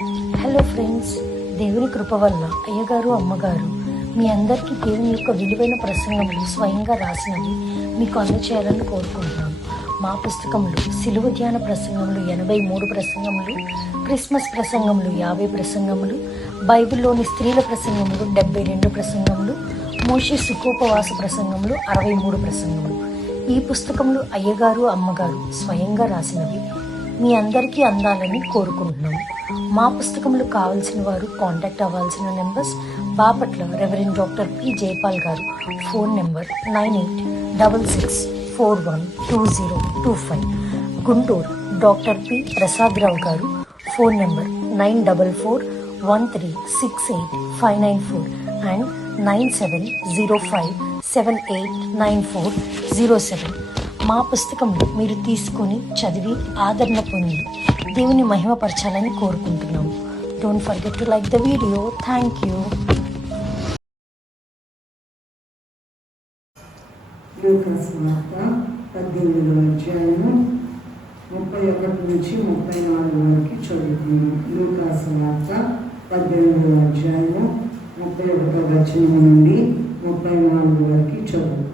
Hello friends, దేవుని కృప వల్ల అయ్యగారు అమ్మగారు మీ అందరికీ దేవుని యొక్క విలువైన ప్రసంగములు స్వయంగా రాసినవి మీకు అందచేయాలని కోరుకుంటున్నాను. మా పుస్తకంలో సిలువ ధ్యాన ప్రసంగములు 83 ప్రసంగములు, క్రిస్మస్ ప్రసంగములు 50 ప్రసంగములు, బైబిల్లోని స్త్రీల ప్రసంగములు 72 ప్రసంగములు, మోషే సుఖోపవాస ప్రసంగములు 63 ప్రసంగములు. ఈ పుస్తకములు అయ్యగారు అమ్మగారు స్వయంగా రాసినవి మీ అందరికీ అందాలని కోరుకుంటున్నాము. మా పుస్తకములు కావాల్సిన వారు కాంటాక్ట్ అవ్వాల్సిన numbers: Bapatla reverend doctor P Jayapal గారు, phone number 9866412025. Guntur doctor P Prasad Rao గారు, ఫోన్ నెంబర్ 9413685994 అండ్ 9705789407. మా పుస్తకంలో మీరు తీసుకొని చదివి ఆదరణ పొంది దేవుని మహిమపరచాలని కోరుకుంటున్నాము. Don't forget to like the video. Thank you. లూకాసు వార్త 18వ అధ్యాయము 31 నుంచి 34 వరకు చదువుతున్నాం. లూకాసు వార్త 18వ అధ్యాయము 31వ వచనం నుండి 34 వరకు చదువు.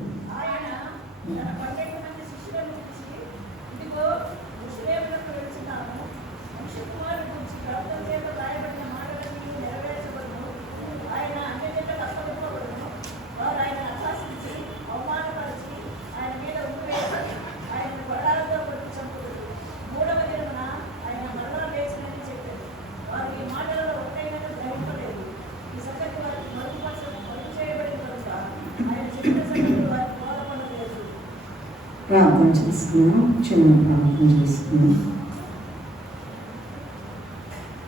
ప్రార్థన చేసుకున్నాం. చిన్న ప్రార్థన చేసుకున్నాం.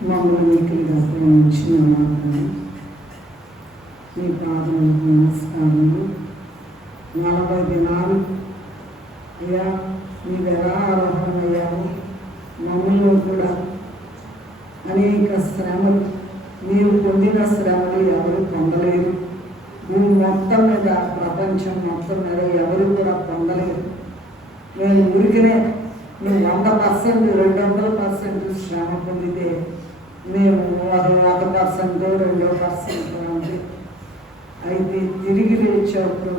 మమ్మల్ని మీకుగా ప్రేమించిన మాటలు మీ పాదములకు నమస్కారములు. 40 దినాలు అయ్యా నీవెలా ఆరోహణమయ్యావు. మమ్మల్ని కూడా అనేక శ్రమలు, నీవు పొందిన శ్రమలు ఎవరు పొందలేరు. భూమి మొత్తం మీద, ప్రపంచం మొత్తం మీద ఎవరు కూడా పొందలేరు. నేను ఊరికనే నువ్వు 100%, 200% శ్రమ పొందితే మేము 1% 2% ఉంది. అయితే తిరిగి లేచేప్పుడు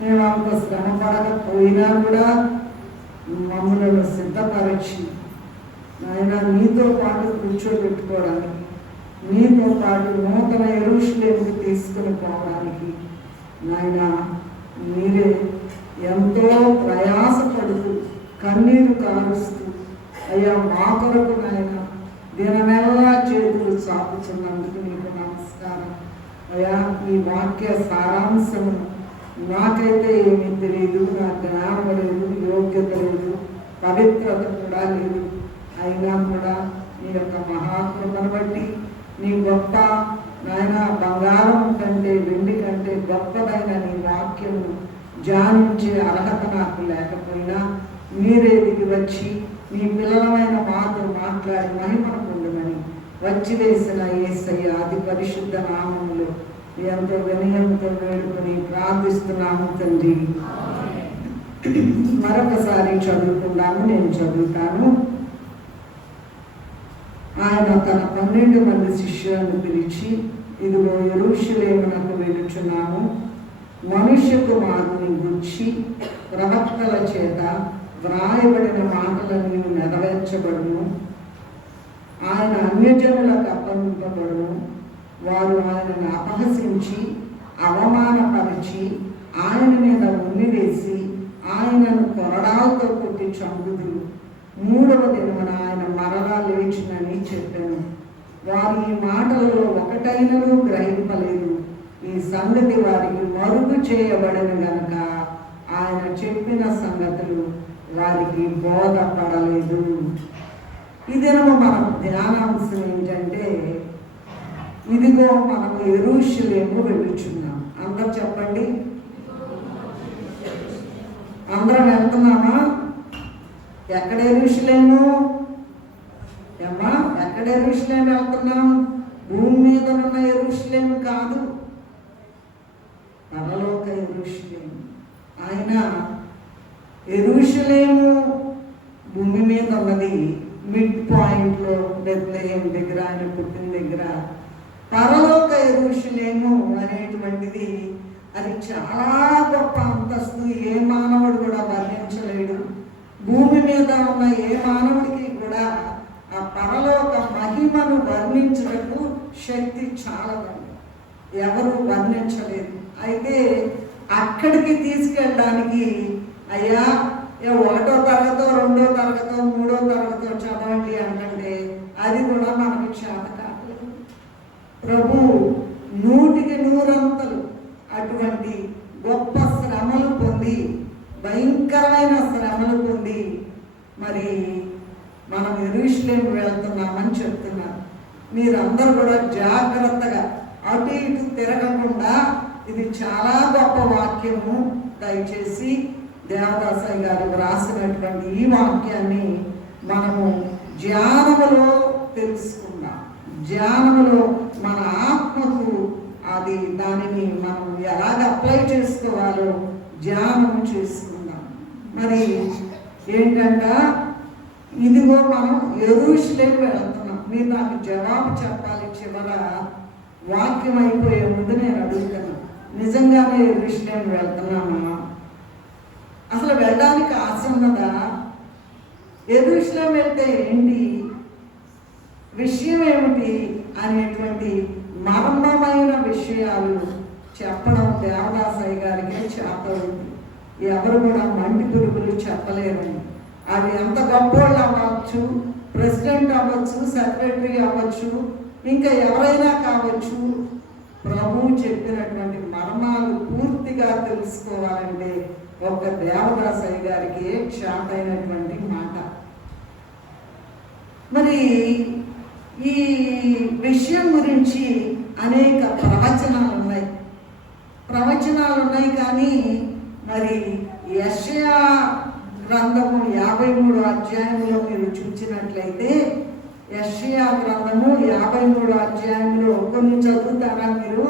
మేము అంత శ్రమ పడకపోయినా కూడా మమ్మల్ని సిద్ధపరిచి నాయన నీతో పాటు కూర్చోబెట్టుకోవడానికి, నీతో పాటు నూతన యెరూషలేముకు తీసుకుని పోవడానికి నాయన మీరే ఎంతో ప్రయాసపడుతూ కన్నీరు కారుస్తూ అయ్యా మా కొరకు నాయన దినమెల్లా చేతులు చాపుతున్నందుకు నీకు నమస్కారం. అయ్యా ఈ వాక్య సారాంశము నాకైతే ఏమీ తెలియదు, నా జ్ఞానం లేదు, యోగ్యత లేదు, పవిత్రత కూడా లేదు. అయినా కూడా నీ యొక్క మహాకృపను బట్టి నీ గొప్ప నాయన బంగారం కంటే వెండి కంటే గొప్పదైన నీ వాక్యము ధ్యానించే అర్హత నాకు లేకపోయినా మీరే దిగి వచ్చి మీ పిల్లలమైన మాతో మాట్లాడి మహిమను పొందమని వచ్చి వేసిన యేసయ్య అతి పరిశుద్ధ నామములో ఎంతో వినయంతో వేడుకొని ప్రార్థిస్తున్నాము తండ్రి. మరొకసారి చదువుకుందాము. నేను చదువుతాను. ఆయన తన 12 మంది శిష్యులను పిలిచి, ఇదిగో యెరూషలేమునకు వెళుచున్నాము. మనుష్య కుమారుని గూర్చి ప్రవక్తల చేత వ్రాయబడిన మాటలన్నీ నెరవేర్చబడును. ఆయన అన్యజనులకు అప్పగింపబడును. వారు ఆయనను అపహసించి అవమానపరిచి ఆయన మీద ఉమ్మివేసి ఆయనను కొరడాలతో కొట్టి చంపుదురు. 3వ దినమున ఆయన మరలా లేచినని చెప్పాను. వారు ఈ మాటలలో ఒకటైనను గ్రహింపలేదు. ఈ సంగతి వారికి మరుగు చేయబడిన గనుక ఆయన చెప్పిన సంగతులు వారికి బోధపడలేదు. ఈ దినము మన ధ్యానాంశం ఏంటంటే, ఇదిగో మనము యెరూషలేము వెళ్ళుచున్నాం. అందరు చెప్పండి. అందరం వెళ్తున్నామా? ఎక్కడ యెరూషలేము? ఏమ్మా, ఎక్కడ యెరూషలేము వెళ్తున్నాం? భూమి మీద ఉన్న యెరూషలేము కాదు, పరలోక యెరూషలేము. ఆయన యెరూషలేము భూమి మీద ఉన్నది మిడ్ పాయింట్లో బెత్లెహేం దగ్గర, ఆయన పుట్టిన దగ్గర పరలోక యెరూషలేము అనేటువంటిది అది చాలా గొప్ప అంతస్తు. ఏ మానవుడు కూడా వర్ణించలేడు. భూమి మీద ఉన్న ఏ మానవుడికి కూడా ఆ పరలోక మహిమను వర్ణించడానికి శక్తి చాలదండి, ఎవరు వర్ణించలేదు. అయితే అక్కడికి తీసుకెళ్ళడానికి అయ్యా ఒకటో తరగతో, రెండో తరగతో, మూడో తరగతో చదవండి అంటే అది కూడా మనకి చేత కాదు. ప్రభు 100కి 100 అటువంటి గొప్ప శ్రమలు పొంది, భయంకరమైన శ్రమలు పొంది మరి మనం యెరూషలేము వెళ్తున్నామని చెప్తున్నారు. మీరందరూ కూడా జాగ్రత్తగా అటు ఇటు తిరగకుండా, ఇది చాలా గొప్ప వాక్యము. దయచేసి దేవదాసయ్య గారు రాసినటువంటి ఈ వాక్యాన్ని మనము ధ్యానములో తెలుసుకుందాం. ధ్యానములో మన ఆత్మకు అది దానిని మనం ఎలాగ అప్లై చేసుకోవాలో ధ్యానం చేసుకుందాం. మరి ఏంటంట, ఇదిగో మనం యెరూషలేము వెళ్తున్నాం. మీరు నాకు జవాబు చెప్పాలి. చివర వాక్యం అయిపోయే ముందు నేను అడుగుతాను, నిజంగానే యెరూషలేము వెళ్తున్నామా? అసలు వెళ్ళడానికి ఆశ ఉన్నదా? యెరూషలేము వెళ్తే ఏంటి, విషయం ఏమిటి అనేటువంటి మర్మమైన విషయాలు చెప్పడం దేవదాసయ్య గారికి చేత ఉంది. ఎవరు కూడా మండి పురుగులు చెప్పలేరు. అది ఎంత గొప్పోళ్ళు అవ్వచ్చు, ప్రెసిడెంట్ అవ్వచ్చు, సెక్రటరీ అవ్వచ్చు, ఇంకా ఎవరైనా కావచ్చు. ప్రభు చెప్పినటువంటి మర్మాలు పూర్తిగా తెలుసుకోవాలంటే ఒక దేవదాసయ్య గారికి చేతైనటువంటి మాట. మరి ఈ విషయం గురించి అనేక ప్రవచనాలు ఉన్నాయి. కానీ మరి యెషయా గ్రంథము 53వ అధ్యాయంలో మీరు చూసినట్లయితే, యెషయా గ్రంథము 53వ అధ్యాయంలో కొన్ని చదువుతారా మీరు?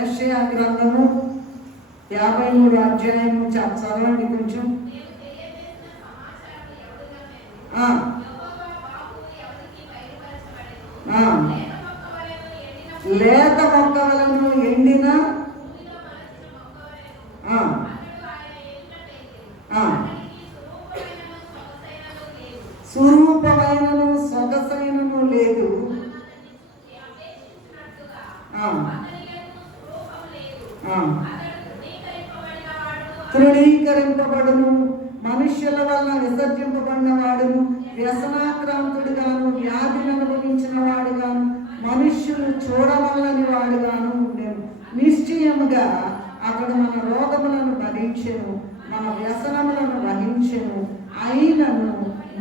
యెషయా గ్రంథము 53వ అధ్యాయం చదవండి కొంచెం. లేత మొక్క వలన ఎండిన స్వరూపమైనను సొగసైనను లేదు, తృణీకరింపబడును, మనుష్యుల వలన విసర్జింపబడిన వాడును, వ్యసనాక్రాంతుడుగాను, వ్యాధిని అనుభవించిన వాడుగాను, మనుష్యులు చూడవల్లని వాడుగాను ఉండేను. నిశ్చయముగా అతడు మన రోగములను భరించెను, మన వ్యసనములను వహించెను. అయినను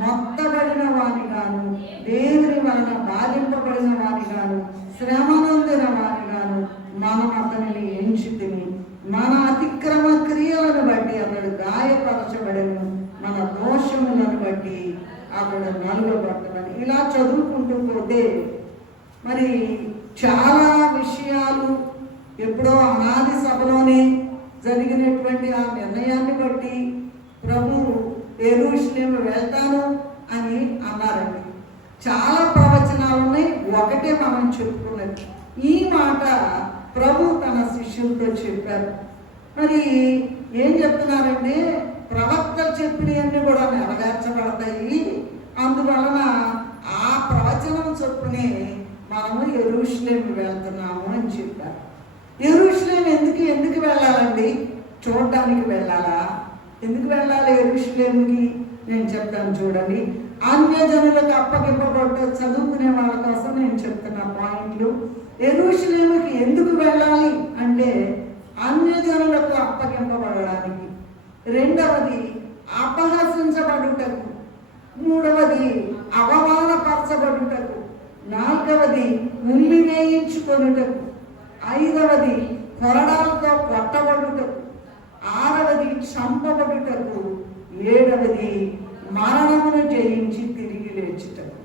మొత్తబడిన వారిగాను, దేవుని వలన బాధింపబడిన వారిగాను, శ్రమనొందిన వారిగాను మనం అతనిని ఎంచితిమి. మన అతిక్రమ క్రియలను బట్టి అతడు గాయపరచబడెను, మన దోషములను బట్టి అతడు నలుగబట్టమని. ఇలా చదువుకుంటూ పోతే మరి చాలా విషయాలు ఎప్పుడో అనాది సభలోనే జరిగినటువంటి ఆ నిర్ణయాన్ని బట్టి ప్రభు యెరూషలేము వెళ్తాను అని అన్నారండి. చాలా ప్రవచనాలు ఉన్నాయి, ఒకటే మనం చెప్పుకున్నది. ఈ మాట ప్రభు తన శిష్యులతో చెప్పారు. మరి ఏం చెప్తున్నారంటే, ప్రవక్తలు చెప్పినవన్నీ కూడా నెరవేర్చబడతాయి, అందువలన ఆ ప్రవచనం చొప్పునే మనము యెరూషలేము వెళ్తున్నాము అని చెప్పారు. యెరూషలేము ఎందుకు వెళ్ళాలండి? చూడడానికి వెళ్ళాలా? ఎందుకు వెళ్ళాలి యెరూషలేముకి? నేను చెప్తాను చూడండి. అన్యజనులకు అప్పగింపబడ్డ చదువుకునే వాళ్ళ కోసం నేను చెప్తున్న పాయింట్లు. యెరూషలేముకి ఎందుకు వెళ్ళాలి అంటే, అన్యజనులకు అప్పగింపబడడానికి. రెండవది అపహసించబడుటకు. మూడవది అవమానపరచబడుటకు. నాలుగవది ఉమ్మి వేయించుకొనుటకు. ఐదవది కొరడాలతో కొట్టబడుటకు. ఆరవది చంపబడుటకు. ఏడవది మరణమును జయించి తిరిగి లేచుటకు.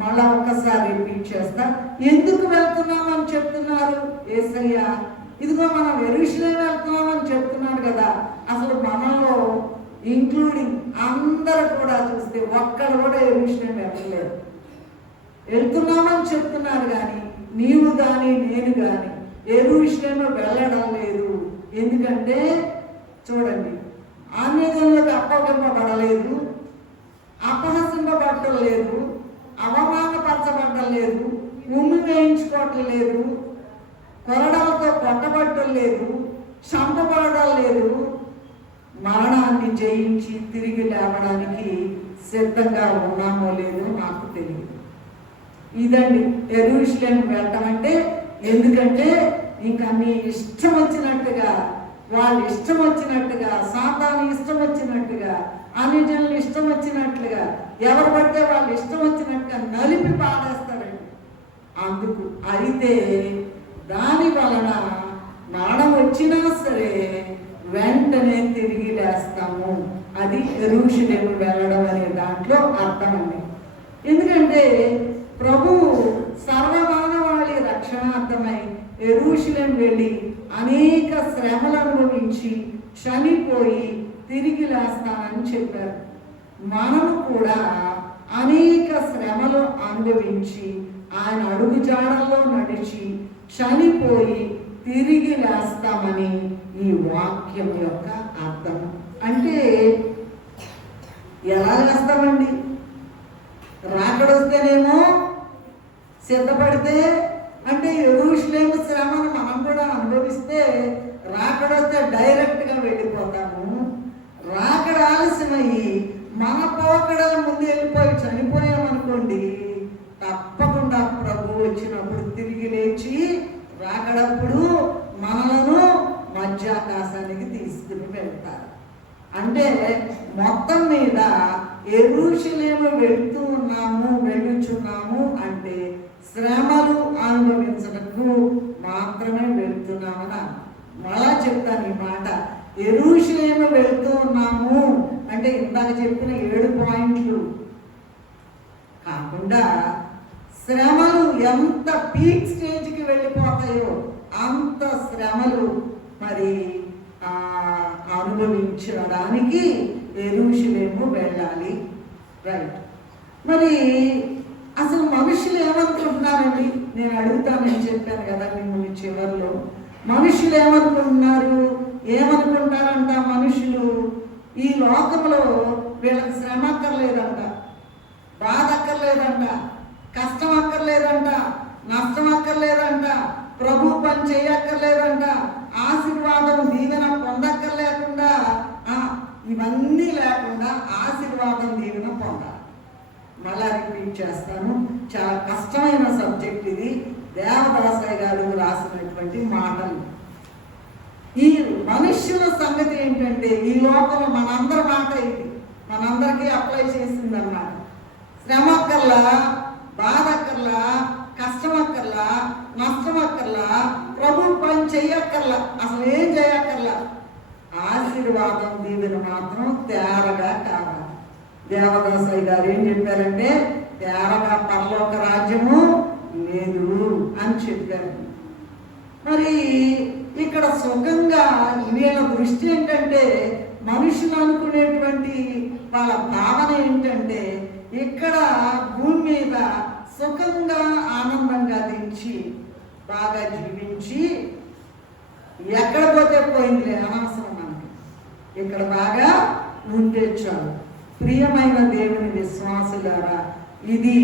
మళ్ళా ఒక్కసారి రిపీట్ చేస్తా. ఎందుకు వెళ్తున్నామని చెప్తున్నారు యేసయ్య? ఇదిగో మనం యెరూషలేము వెళ్తున్నామని చెప్తున్నాడు కదా. అసలు మనలో ఇంక్లూడింగ్ అందరూ కూడా చూస్తే ఒక్కడు కూడా యెరూషలేము వెళ్ళలేదు. వెళ్తున్నామని చెప్తున్నారు కానీ నీవు కానీ నేను కానీ యెరూషలేము వెళ్ళడం లేదు. ఎందుకంటే చూడండి, అన్యజనులకు అప్పగింపబడలేదు, అపహసింపబడటం లేదు, అవమానపరచబడటం లేదు, ఉమ్మి వేయించుకోవటం లేదు, కొరడాలతో కొట్టబడటం లేదు, చంపబడడం లేదు, మరణాన్ని జయించి తిరిగి లేవడానికి సిద్ధంగా ఉన్నామో లేదో నాకు తెలియదు. ఇదండి యెరూషలేము వెళ్ళటం అంటే. ఎందుకంటే ఇంకా మీ ఇష్టం వచ్చినట్టుగా, వాళ్ళు ఇష్టం వచ్చినట్టుగా, సాతాను ఇష్టం వచ్చినట్టుగా, అన్యజనులు ఇష్టం వచ్చినట్లుగా, ఎవరు పడితే వాళ్ళు ఇష్టం వచ్చినట్టుగా నలిపి పాడేస్తారండి. అందుకు అయితే దాని వలన మరణం వచ్చినా సరే వెంటనే తిరిగి లేస్తాము. అది యెరూషలేము వెళ్ళడం అనే దాంట్లో అర్థం అండి. ఎందుకంటే ప్రభువు సర్వమానవాళి రక్షణార్థమై యెరూషలేము వెళ్ళి అనేక శ్రమలు అనుభవించి చనిపోయి తిరిగి లేస్తానని చెప్పారు. మనము కూడా అనేక శ్రమలు అనుభవించి ఆయన అడుగుజాడల్లో నడిచి చనిపోయి తిరిగి లేస్తామని ఈ వాక్యం యొక్క అర్థం. అంటే ఎలా లేస్తామండి? రాకడొస్తేనేమో సిద్ధపడితే, అంటే యెరూషలేము శ్రమను మనం కూడా అనుభవిస్తే రాకడొస్తే డైరెక్ట్గా వెళ్ళిపోతాము. రాకడ ఆలస్యమయ్యి మన పోకడల ముందు వెళ్ళిపోయి చనిపోయామనుకోండి, తప్పకుండా ప్రభు వచ్చినప్పుడు తిరిగి లేచి రాకడప్పుడు మనలను మధ్యాకాశానికి తీసుకుని వెళ్తారు. అంటే మొత్తం మీద యెరూషలేము వెళ్ళుచున్నాము అంటే శ్రమలు అనుభవించటకు మాత్రమే వెళ్తున్నామని. మళ్ళా చెప్తాను ఈ మాట. యెరూషలేము వెళ్తూ ఉన్నాము అంటే ఇందాక చెప్పిన 7 పాయింట్లు కాకుండా శ్రమలు ఎంత పీక్ స్టేజ్కి వెళ్ళిపోతాయో అంత శ్రమలు మరి అనుభవించడానికి యెరూషలేము వెళ్ళాలి. రైట్. మరి అసలు మనుషులు ఏమనుకుంటున్నారండి? నేను అడుగుతానని చెప్పాను కదా మిమ్మల్ని చివరిలో. మనుషులు ఏమనుకుంటారంట? మనుషులు ఈ లోకంలో వీళ్ళకి శ్రమ అక్కర్లేదంట, బాధ అక్కర్లేదంట, కష్టం అక్కర్లేదంట, నష్టం అక్కర్లేదంట, ప్రభు పని చేయక్కర్లేదంట, ఆశీర్వాదం దీవెన పొందక్కర్లేకుండా, ఇవన్నీ లేకుండా ఆశీర్వాదం దీవెన పొందాలి. మళ్ళా రిపీట్ చేస్తాను, చాలా కష్టమైన సబ్జెక్ట్ ఇది. దేవదాసయ్య గారు రాసినటువంటి మాటలు. ఈ మనుష్యుల సంగతి ఏంటంటే ఈ లోకంలో మనందరి మాట ఇది, మనందరికీ అప్లై చేసిందన్నమాట. శ్రమ అక్కర్లా, బాధ అక్కర్లా, కష్టం అక్కర్లా, నష్టం అక్కర్లా, ప్రభు పని చెయ్యక్కర్లా, అసలు ఏం చేయక్కర్లా, ఆశీర్వాదం దీవెన మాత్రం తేరగా కావాలి. దేవదాసయ్య గారు ఏం చెప్పారంటే తేరగా పరలోక రాజ్యము లేదు అని చెప్పారు. మరి ఇక్కడ సుఖంగా వీళ్ళ దృష్టి ఏంటంటే, మనుషులు అనుకునేటువంటి వాళ్ళ భావన ఏంటంటే ఇక్కడ భూమి మీద సుఖంగా ఆనందంగా దించి బాగా జీవించి ఎక్కడ పోతే పోయిందిలే, అనవసరం మనకి, ఇక్కడ బాగా ఉంటే చాలు. ప్రియమైన దేవుని విశ్వాసులారా, ఇది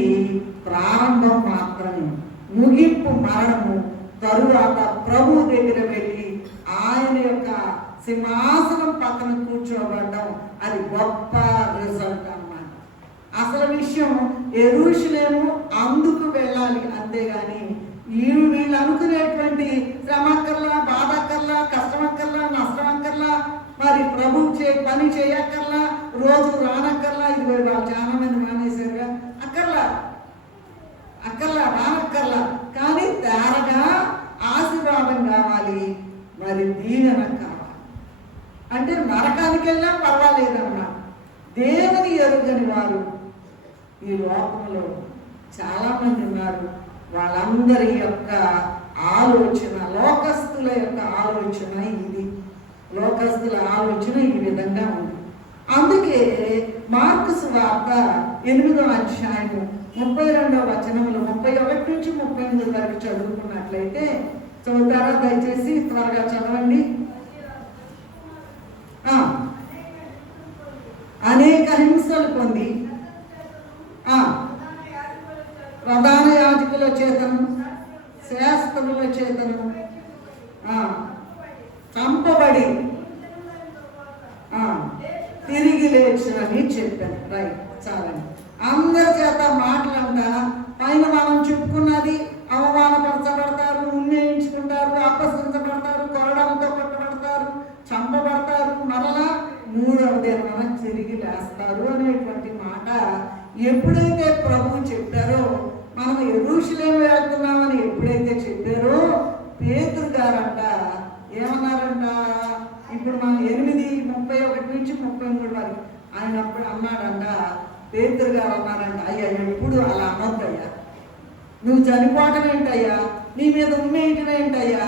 ప్రారంభం మాత్రమే. ముగింపు మరణము. తరువాత ప్రభు దగ్గర వెళ్ళి ఆయన యొక్క సింహాసనం పక్కన కూర్చోబడ్డం, అది గొప్ప రిజల్ట్ అన్నమాట. అసలు విషయం యెరూషలేము అందుకు వెళ్ళాలి, అంతేగాని వీళ్ళు అనుకునేటువంటి శ్రమక్కర్లా, బాధక్కర్లా, కష్టమక్కర్లా, నష్టమక్కర్లా, మరి ప్రభు పని చేయక్కర్లా, రోజు రానక్కర్లా. ఇది వాళ్ళు చాలా మంది మానేశారుగా. అక్కర్లా రానక్కర్లా, కానీ తేరగా ఆశీర్వాదం కావాలి, మరి దీవెన కావాలి. అంటే నరకానికి వెళ్ళినా పర్వాలేదన్నా. దేవుని ఎరుగని వారు ఈ లోకంలో చాలామంది ఉన్నారు. వాళ్ళందరి యొక్క ఆలోచన, లోకస్తుల యొక్క ఆలోచన ఇది. లోకస్తుల ఆలోచన ఈ విధంగా ఉంది. అందుకే మార్కు సువార్త 8వ అధ్యాయము 32వ వచనంలో 31 నుంచి 38 వరకు చదువుకున్నట్లయితే చదువుతారా? దయచేసి త్వరగా చదవండి. అనేక హింసలు పొంది ప్రధాన యాజకుల చేతను శాస్త్రుల చేతను చంపబడి తిరిగి లేచినని చెప్పాను. రైట్, చాలండి. అందరి చేత మాటలంట పైన మనం చెప్పుకున్నది అవమానపరచబడతారు, ఉమ్మేయించుకుంటారు, అపహసించబడతారు, కొరడంతో కొట్టబడతారు, చంపబడతారు, మరలా 3వ దినాన తిరిగి లేస్తారు అనేటువంటి మాట ఎప్పుడైతే ప్రభువు చెప్పారో, మనం యెరూషలేము వెళ్తున్నామని ఎప్పుడైతే చెప్పారో పేతురు గారంట ఏమన్నారంట? ఇప్పుడు మనం 8:31 నుంచి 33 వరకు ఆయన అప్పుడు అన్నాడంట. పేతురు గారు అన్నారంట, అయ్యా ఎప్పుడు అలా అనొద్దయ్యా, నువ్వు చనిపోవటం ఏంటయ్యా, నీ మీద ఉమ్మేయటం ఏంటయ్యా,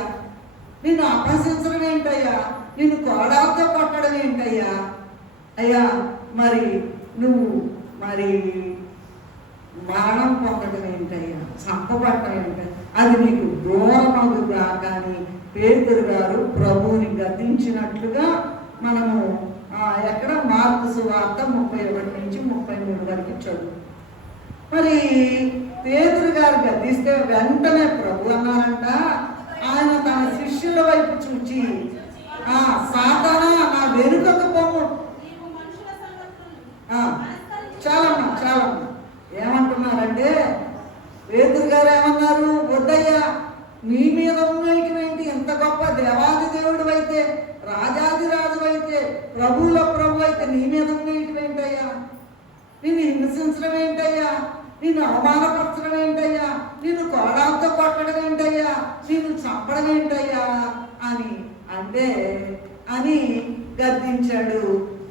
నిన్ను అపహసించడం ఏంటయ్యా, నిన్ను కోడాలతో కొట్టడం ఏంటయ్యా, అయ్యా మరి నువ్వు మరి మరణం పొందడం ఏంటయ్యా, చంపబట్టడం ఏంటయ్యా, అది నీకు దూరమగుగా. కానీ పేతురు గారు ప్రభువుని గద్దించినట్లుగా మనము ఎక్కడ మార్కు సువార్త 31 నుంచి 33 వరకు చదువు. మరి పేతురు గారు గద్దిస్తే వెంటనే ప్రభు అన్నారంట, ఆయన తన శిష్యుల వైపు చూచి సాతానా నా వెనుకకు పొమ్ము. చాలమ్మా ఏమంటున్నారంటే పేతురు గారు ఏమన్నారు? వద్దయ్యా, నీ మీద ఉన్నటువంటి ఎంత గొప్ప దేవాది దేవుడు అయితే, రాజాది రాజు అయితే, ప్రభువుల ప్రభు అయితే నీ మీద ఉన్నటువంటయ్యా, నిన్ను హింసించడం ఏంటయ్యా, నిన్ను అవమానపరచడం ఏంటయ్యా, నిన్ను కోడాలతో కొట్టడం ఏంటయ్యా, నిన్ను చంపడం ఏంటయ్యా అని గద్దించాడు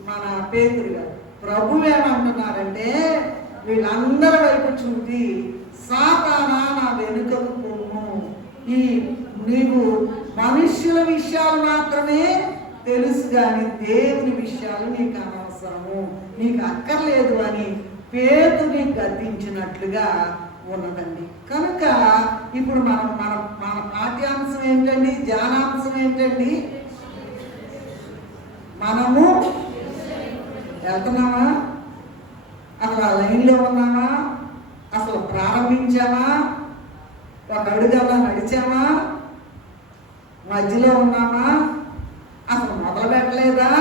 మన పేతురు గారు. ప్రభు ఏమంటున్నారంటే వీళ్ళందరి వైపు చూపి, సాతానా నా వెనుకకు పొమ్ము, నీవు మనుష్యుల విషయాలు మాత్రమే తెలుసు కానీ దేవుని విషయాలు నీకు అనవసరము, నీకు అక్కర్లేదు అని పేతుని గద్దించినట్లుగా ఉన్నదండి. కనుక ఇప్పుడు మన పాఠ్యాంశం ఏంటండి, ధ్యానాంశం ఏంటండి? మనము వెళ్తున్నామా? అసలు ఆ లైన్లో ఉన్నామా? అసలు ప్రారంభించామా? ఒక అడుగల్లా నడిచామా? మధ్యలో ఉన్నామా? అసలు మొదలు పెట్టలేదా?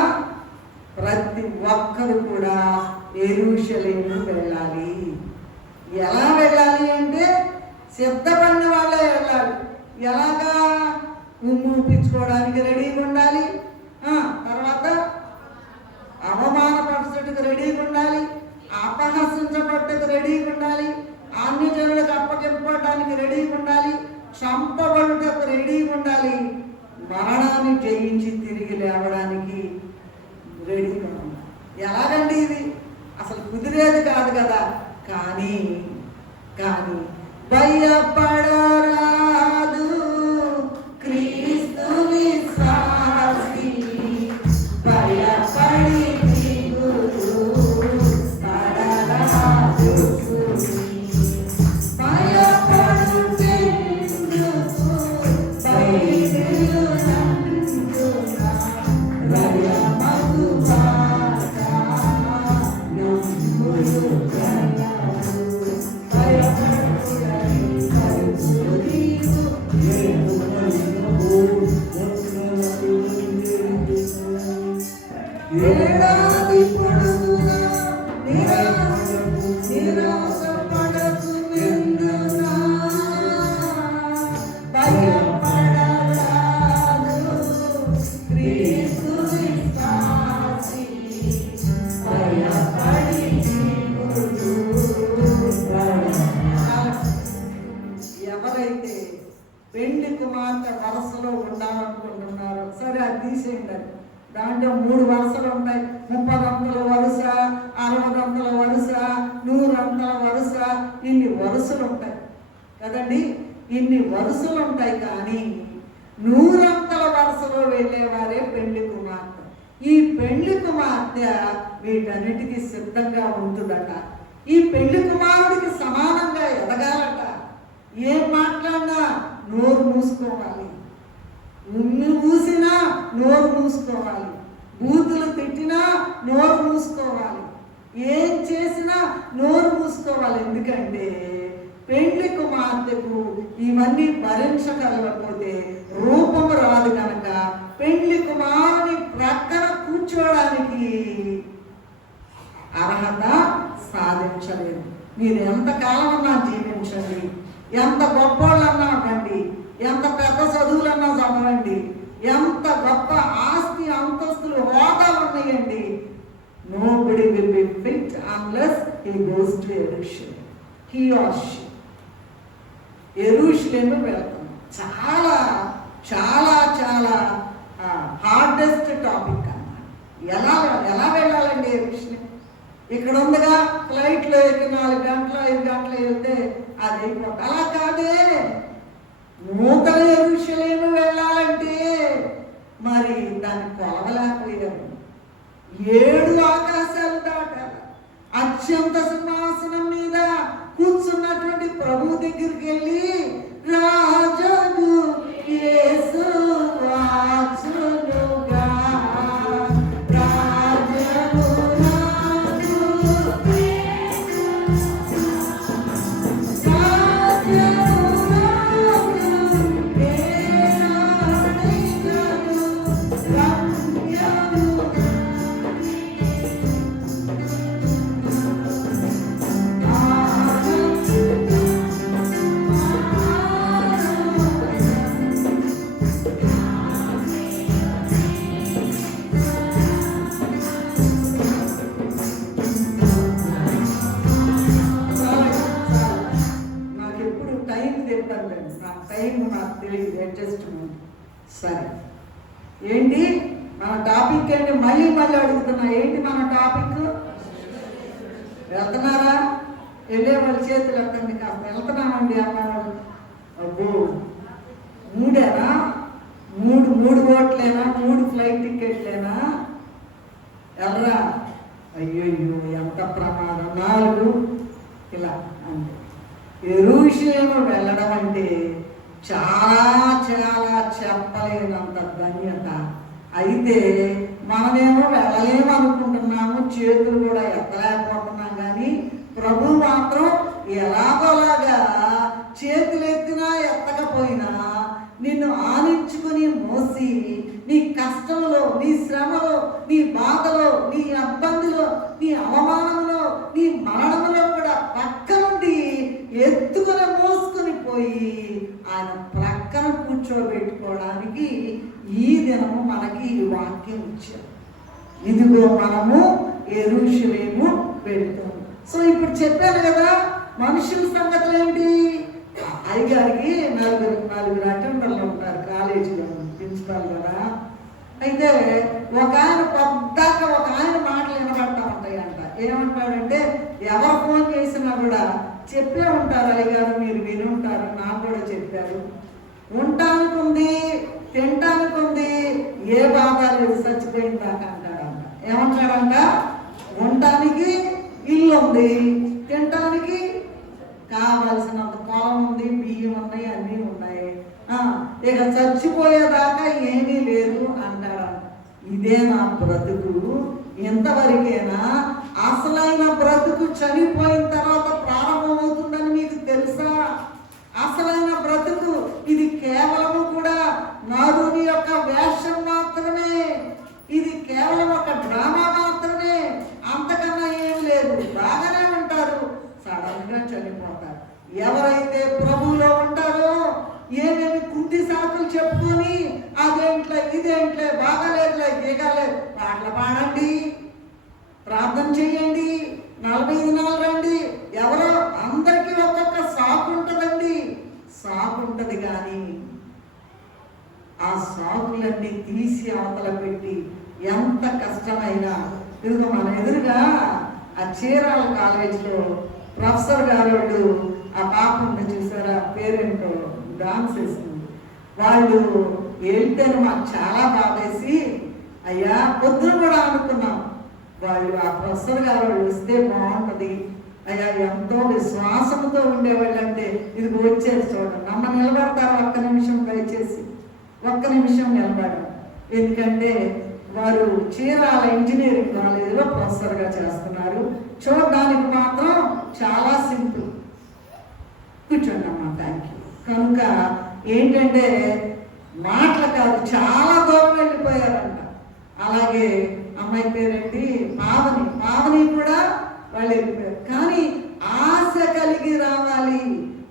ప్రతి ఒక్కరు కూడా యెరూషలేము వెళ్ళాలి. ఎలా వెళ్ళాలి అంటే సిద్ధపడిన వాళ్ళే వెళ్ళాలి. ఎలాగా? ఊపించుకోవడానికి రెడీగా ఉండాలి, తర్వాత అవమానపరచడానికి రెడీగా ఉండాలి, అపహసించబట్టకు రెడీగా ఉండాలి, అన్యజనులకు అప్పగింపడానికి రెడీగా ఉండాలి, చంపబడుటకు రెడీగా ఉండాలి, మరణాన్ని జయించి తిరిగి లేవడానికి రెడీగా ఉండాలి. ఎలాగండి ఇది? అసలు కుదిరేది కాదు కదా. కానీ భయపడరాదు క్రీస్తు విశ్వాసి, భయపడి ఎవరైతే పెండ్లి కుమార్తె వరుసలో ఉండాలనుకుంటున్నారో సరే అది తీసేయండి. దాంట్లో 3 వరుసలు ఉంటాయి. 30 అంతల వరుస, 60 అంతల వరుస, 100 అంతల వరుస, ఇన్ని వరుసలు ఉంటాయి కదండి. ఇన్ని వరుసలు ఉంటాయి. కానీ 100 అంతల వరుసలో వెళ్ళేవారే పెండ్లి కుమార్తె. ఈ పెండ్లి కుమార్తె వీటన్నిటికీ సిద్ధంగా ఉంటుందట. ఈ పెళ్లి కుమారుడికి సమానంగా ఎదగాలట. ఏం మాట్లాడినా నోరు మూసుకోవాలి, ఉమ్మి పూసినా నోరు మూసుకోవాలి, బూతులు తిట్టినా నోరు మూసుకోవాలి, ఏం చేసినా నోరు మూసుకోవాలి. ఎందుకంటే పెళ్లి కుమార్తెకు ఇవన్నీ భరించగలకపోతే రూపం రాదు కనుక పెళ్లి కుమారుని ప్రక్కన కూర్చోవడానికి అర్హత సాధించలేదు. మీరు ఎంతకాలం అన్నా జీవించండి, ఎంత గొప్పోళ్ళన్నా అవ్వండి, ఎంత పెద్ద చదువులన్నా చదవండి, ఎంత గొప్ప ఆస్తి అంతస్తులు హోదాలు ఉన్నాయండి, nobody will be fit unless he goes to Jerusalem. He or she. యెరూషలేము వెళ్తాం. చాలా చాలా చాలా హార్డెస్ట్ టాపిక్ అన్నమాట. ఎలా వెళ్ళాలండి యెరూషలేం? ఇక్కడ ఉందిగా ఫ్లైట్లో ఎక్కి 4 గంటలు 5 గంటలు వెళ్తే అది అయిపోతుంది. అలా కాదే, నూతన యెరూషలేము వెళ్ళాలంటే మరి దాన్ని కొలవలేకపోయారు. 7 ఆకాశాలు దాటాలి. అత్యంత సింహాసనం మీద కూర్చున్నటువంటి ప్రభు దగ్గరికి వెళ్ళి రాజు యేసు రాజునుగా సరే ఏంటి మన టాపిక్ ఏంటి? మళ్ళీ అడుగుతున్నా, ఏంటి మన టాపిక్? వెళ్తున్నారా? వెళ్ళే వాళ్ళ చేతులు ఎత్తండి. కాస్త వెళ్తున్నామండి అన్నవాళ్ళు. అబ్బో, 3ఏనా? 3 ఓట్లేనా? 3 ఫ్లైట్ టికెట్లేనా? ఎవరా? అయ్యో ఎంత ప్రమాదం. 4 ఇలా అంటే యెరూషలేము వెళ్ళడం అంటే చాలా చాలా చెప్పలేనంత ధన్యత. అయితే మనమేమో వెళ్ళలేము అనుకుంటున్నాము, చేతులు కూడా ఎత్తలేకపోతున్నాం. కానీ ప్రభు మాత్రం ఎలాగోలాగా చేతులు ఎత్తినా ఎత్తకపోయినా నిన్ను ఆనించుకుని మోసి నీ కష్టంలో, నీ శ్రమలో, నీ బాధలో, నీ ఇబ్బందిలో, నీ అవమానంలో, నీ మరణంలో కూడా పక్క నుండి ఎత్తుకుని మోసుకుని పోయి ఆయన ప్రక్కన కూర్చోబెట్టుకోవడానికి ఈ దినము మనకి ఈ వాక్యం ఇచ్చారు. ఇదిగో మనము యెరూషలేము వెళ్తాము. సో ఇప్పుడు చెప్పాను కదా, మనుషుల సంగతులు ఏంటి? అయ్యగారికి 4 అటెండర్లు ఉంటారు కాలేజీలో, ప్రిన్సిపాల్ కదా. అయితే ఒక ఆయన పొద్దాక ఒక ఆయన మాటలు వినబడతా ఉంటాయంట. ఏమంటాడంటే ఎవరు ఫోన్ చేసినా కూడా చెప్పే ఉంటారు, అయ్యగారు మీరు విని ఉంటారు, నాకు కూడా చెప్పారు, ఉండటానికి ఉంది, తినటానికి ఉంది, ఏ బాధ లేదు, చచ్చిపోయిన దాకా అంటాడంట. ఏమంటాడంట? ఉండటానికి ఇల్లు ఉంది, తినటానికి కావలసినంత పొలం ఉంది, బియ్యం ఉన్నాయి, అన్నీ ఉన్నాయి, ఇక చచ్చిపోయేదాకా ఏమీ లేదు అంటాడంట. ఇదే నా బ్రతుకు? ఎంతవరకేనా? అసలైన బ్రతుకు చనిపోయిన తర్వాత ప్రారంభమవుతుందని మీకు తెలుసా? అసలైన బ్రతుకు ఇది కేవలము కూడా నరుని యొక్క వేషం మాత్రమే. ఇది కేవలం ఒక డ్రామా మాత్రమే, అంతకన్నా ఏం లేదు. బాగానే ఉంటారు, సడన్ గా చనిపోతారు. ఎవరైతే ప్రభువులో ఉంటారో ఏమేమి కుంటి సాకులు చెప్పుకొని అదేంట్లే ఇదేంట్లే బాగాలేదులే దిగాలేదు పాటలు పాడండి, ప్రార్థన చేయండి, 45 దినాలు రండి. ఎవరో అందరికీ ఒక్కొక్క సాకు ఉంటుందండి, సాకు ఉంటుంది. కానీ ఆ సాకులన్నీ తీసి అవతల పెట్టి ఎంత కష్టమైనా, ఇదిగో మన ఎదురుగా ఆ చీరాల కాలేజీలో ప్రొఫెసర్ గారు వాళ్ళు ఆ పాప ఉండి చూసారా, పేరేంటో డాన్స్ వేసింది. వాళ్ళు వెళ్తేనే మాకు చాలా బాధేసి, అయ్యా పొద్దున కూడా అనుకున్నాం వాళ్ళు ఆ ప్రొఫెసర్ గారు వాళ్ళు వస్తే బాగుంటుంది, అయ్యా ఎంతో విశ్వాసంతో ఉండేవాళ్ళంటే ఇది వచ్చేది చూడండి. అమ్మ నిలబడతారు ఒక్క నిమిషం, దయచేసి ఒక్క నిమిషం నిలబడారు. ఎందుకంటే వారు చీరాల ఇంజనీరింగ్ కాలేజీలో ప్రొఫెసర్గా చేస్తున్నారు. చూడడానికి మాత్రం చాలా సింపుల్. కూర్చోండి అమ్మా, థ్యాంక్ యూ. కనుక ఏంటంటే మాటలు కాదు, చాలా దూరం వెళ్ళిపోయారంట. అలాగే అమ్మాయి పేరేంటి, పావని కూడా వాళ్ళు వెళ్ళిపోయారు. కానీ ఆశ కలిగి రావాలి.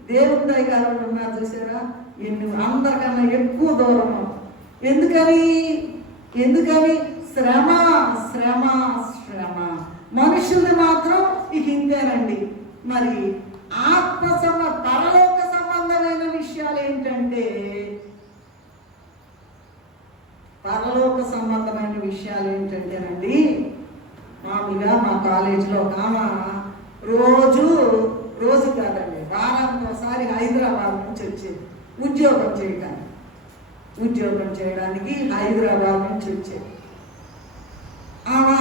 దేవుని దయగారు ఉన్నారు చూసారా, అందరికన్నా ఎక్కువ దూరం. ఎందుకని శ్రమ శ్రమ శ్రమ. మనుషులు మాత్రం ఇక ఇంతేనండి. మరి పరలోక సంబంధమైన విషయాలు ఏంటంటే, ఏంటంటేనండి, మామూలుగా మా కాలేజీలో ఒక ఆమె రోజు కాదండి, వారానికి ఒకసారి హైదరాబాద్ నుంచి వచ్చేది ఉద్యోగం చేయడానికి హైదరాబాద్ నుంచి వచ్చేది. ఆమె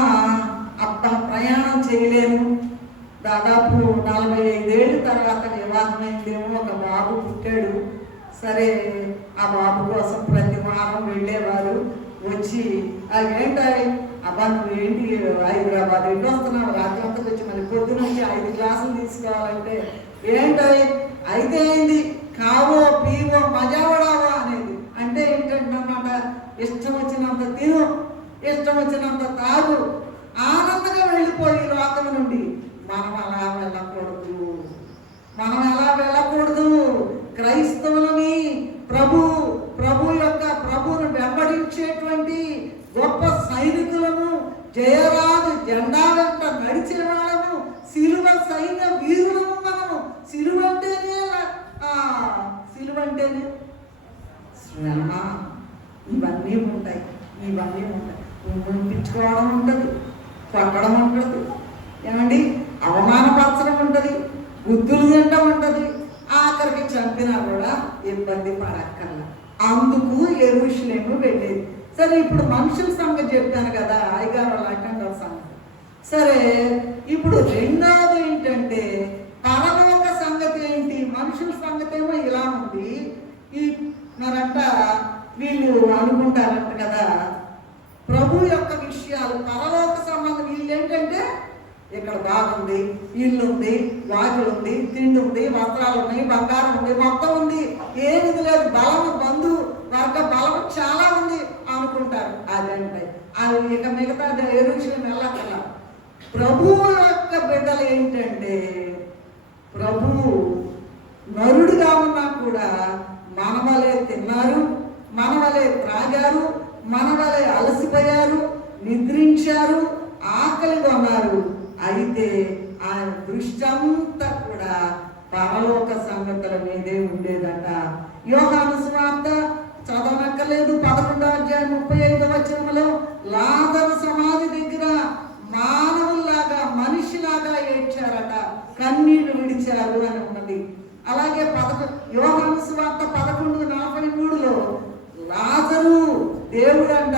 ప్రయాణం చేయలేను, దాదాపు 45 ఏళ్ళ తర్వాత వివాహమైందేమో, ఒక బాబు పుట్టాడు. సరే, ఆ బాబు కోసం ప్రతి వారం వెళ్ళేవారు. వచ్చి ఏంటాయి అబ్బా నువ్వేంటి హైదరాబాద్ ఎటు వస్తున్నావు, రాత్రి అంతా వచ్చి మళ్ళీ పొద్దున నుంచి 5 క్లాసులు తీసుకోవాలంటే ఏంటాయి అయితే ఏంది కావో పీవో మజావడావో అనేది. అంటే ఏంటంటన్నమాట, ఇష్టం వచ్చినంత తిను, ఇష్టం వచ్చినంత తాగు, ఆనందంగా వెళ్ళిపోయి లోకం నుండి. మనం ఎలా వెళ్ళకూడదు. క్రైస్తవులని ప్రభువును వెంబడించేటువంటి గొప్ప సైనికులను, జయరాజు జెండా వెంట నడిచిన వాళ్ళను, సిలువ సైన్య వీరులను మనము. సిలువ అంటేనే శ్రమ, ఇవన్నీ ఉంటాయి. పంపించుకోవడం ఉంటుంది, కొట్టడం ఉంటుంది, ఏమండి అవమానపరచడం ఉంటుంది, బుద్ధులు తినడం ఉంటుంది, ఆఖరికి చంపినా కూడా ఇబ్బంది పడక్కర్లా. అందుకు యెరూషలేము వెళ్ళేది. సరే, ఇప్పుడు మనుషుల సంగతి చెప్పాను కదా, అయ్యగారు అటెండ్ సంగతి. సరే, ఇప్పుడు రెండవది ఏంటంటే పరలోక సంగతి ఏంటి? మనుషుల సంగతి ఏమో ఇలా ఉంది. మరంట వీళ్ళు అనుకుంటారంట కదా, ప్రభు యొక్క విషయాలు, పరలోక సంబంధం. వీళ్ళు ఏంటంటే ఇక్కడ బాగుంది, ఇల్లు ఉంది, వాకిలు ఉంది, తిండి ఉంది, వస్త్రాలు ఉన్నాయి, బంగారం ఉంది, మొత్తం ఉంది, ఏమి లేదు, బలము, బంధు వర్గ బలం చాలా ఉంది అనుకుంటారు. అదంటే అది ఇక మిగతా యెరూషలేము వెళ్ళక్కర్లా. ప్రభువు యొక్క బిడ్డలు ఏంటంటే, ప్రభువు నరుడుగా ఉన్నా కూడా మనవలే తిన్నారు, మనవలే త్రాగారు, మనవలే అలసిపోయారు, నిద్రించారు, ఆకలిగా ఉన్నారు. అయితే ఆయన దృష్టి అంతా కూడా పరలోక సంగతుల మీదే ఉండేదట. యోహాను సువార్త చదవనక్కర్లేదు, 11వ అధ్యాయం 35వ వచనంలో లాజరు సమాధి దగ్గర మానవుల్లాగా, మనిషిలాగా ఏడ్చారట, కన్నీళ్లు విడిచారు అని ఉన్నది. అలాగే యోహాను సువార్త 11:43లో లాజరు దేవుడంట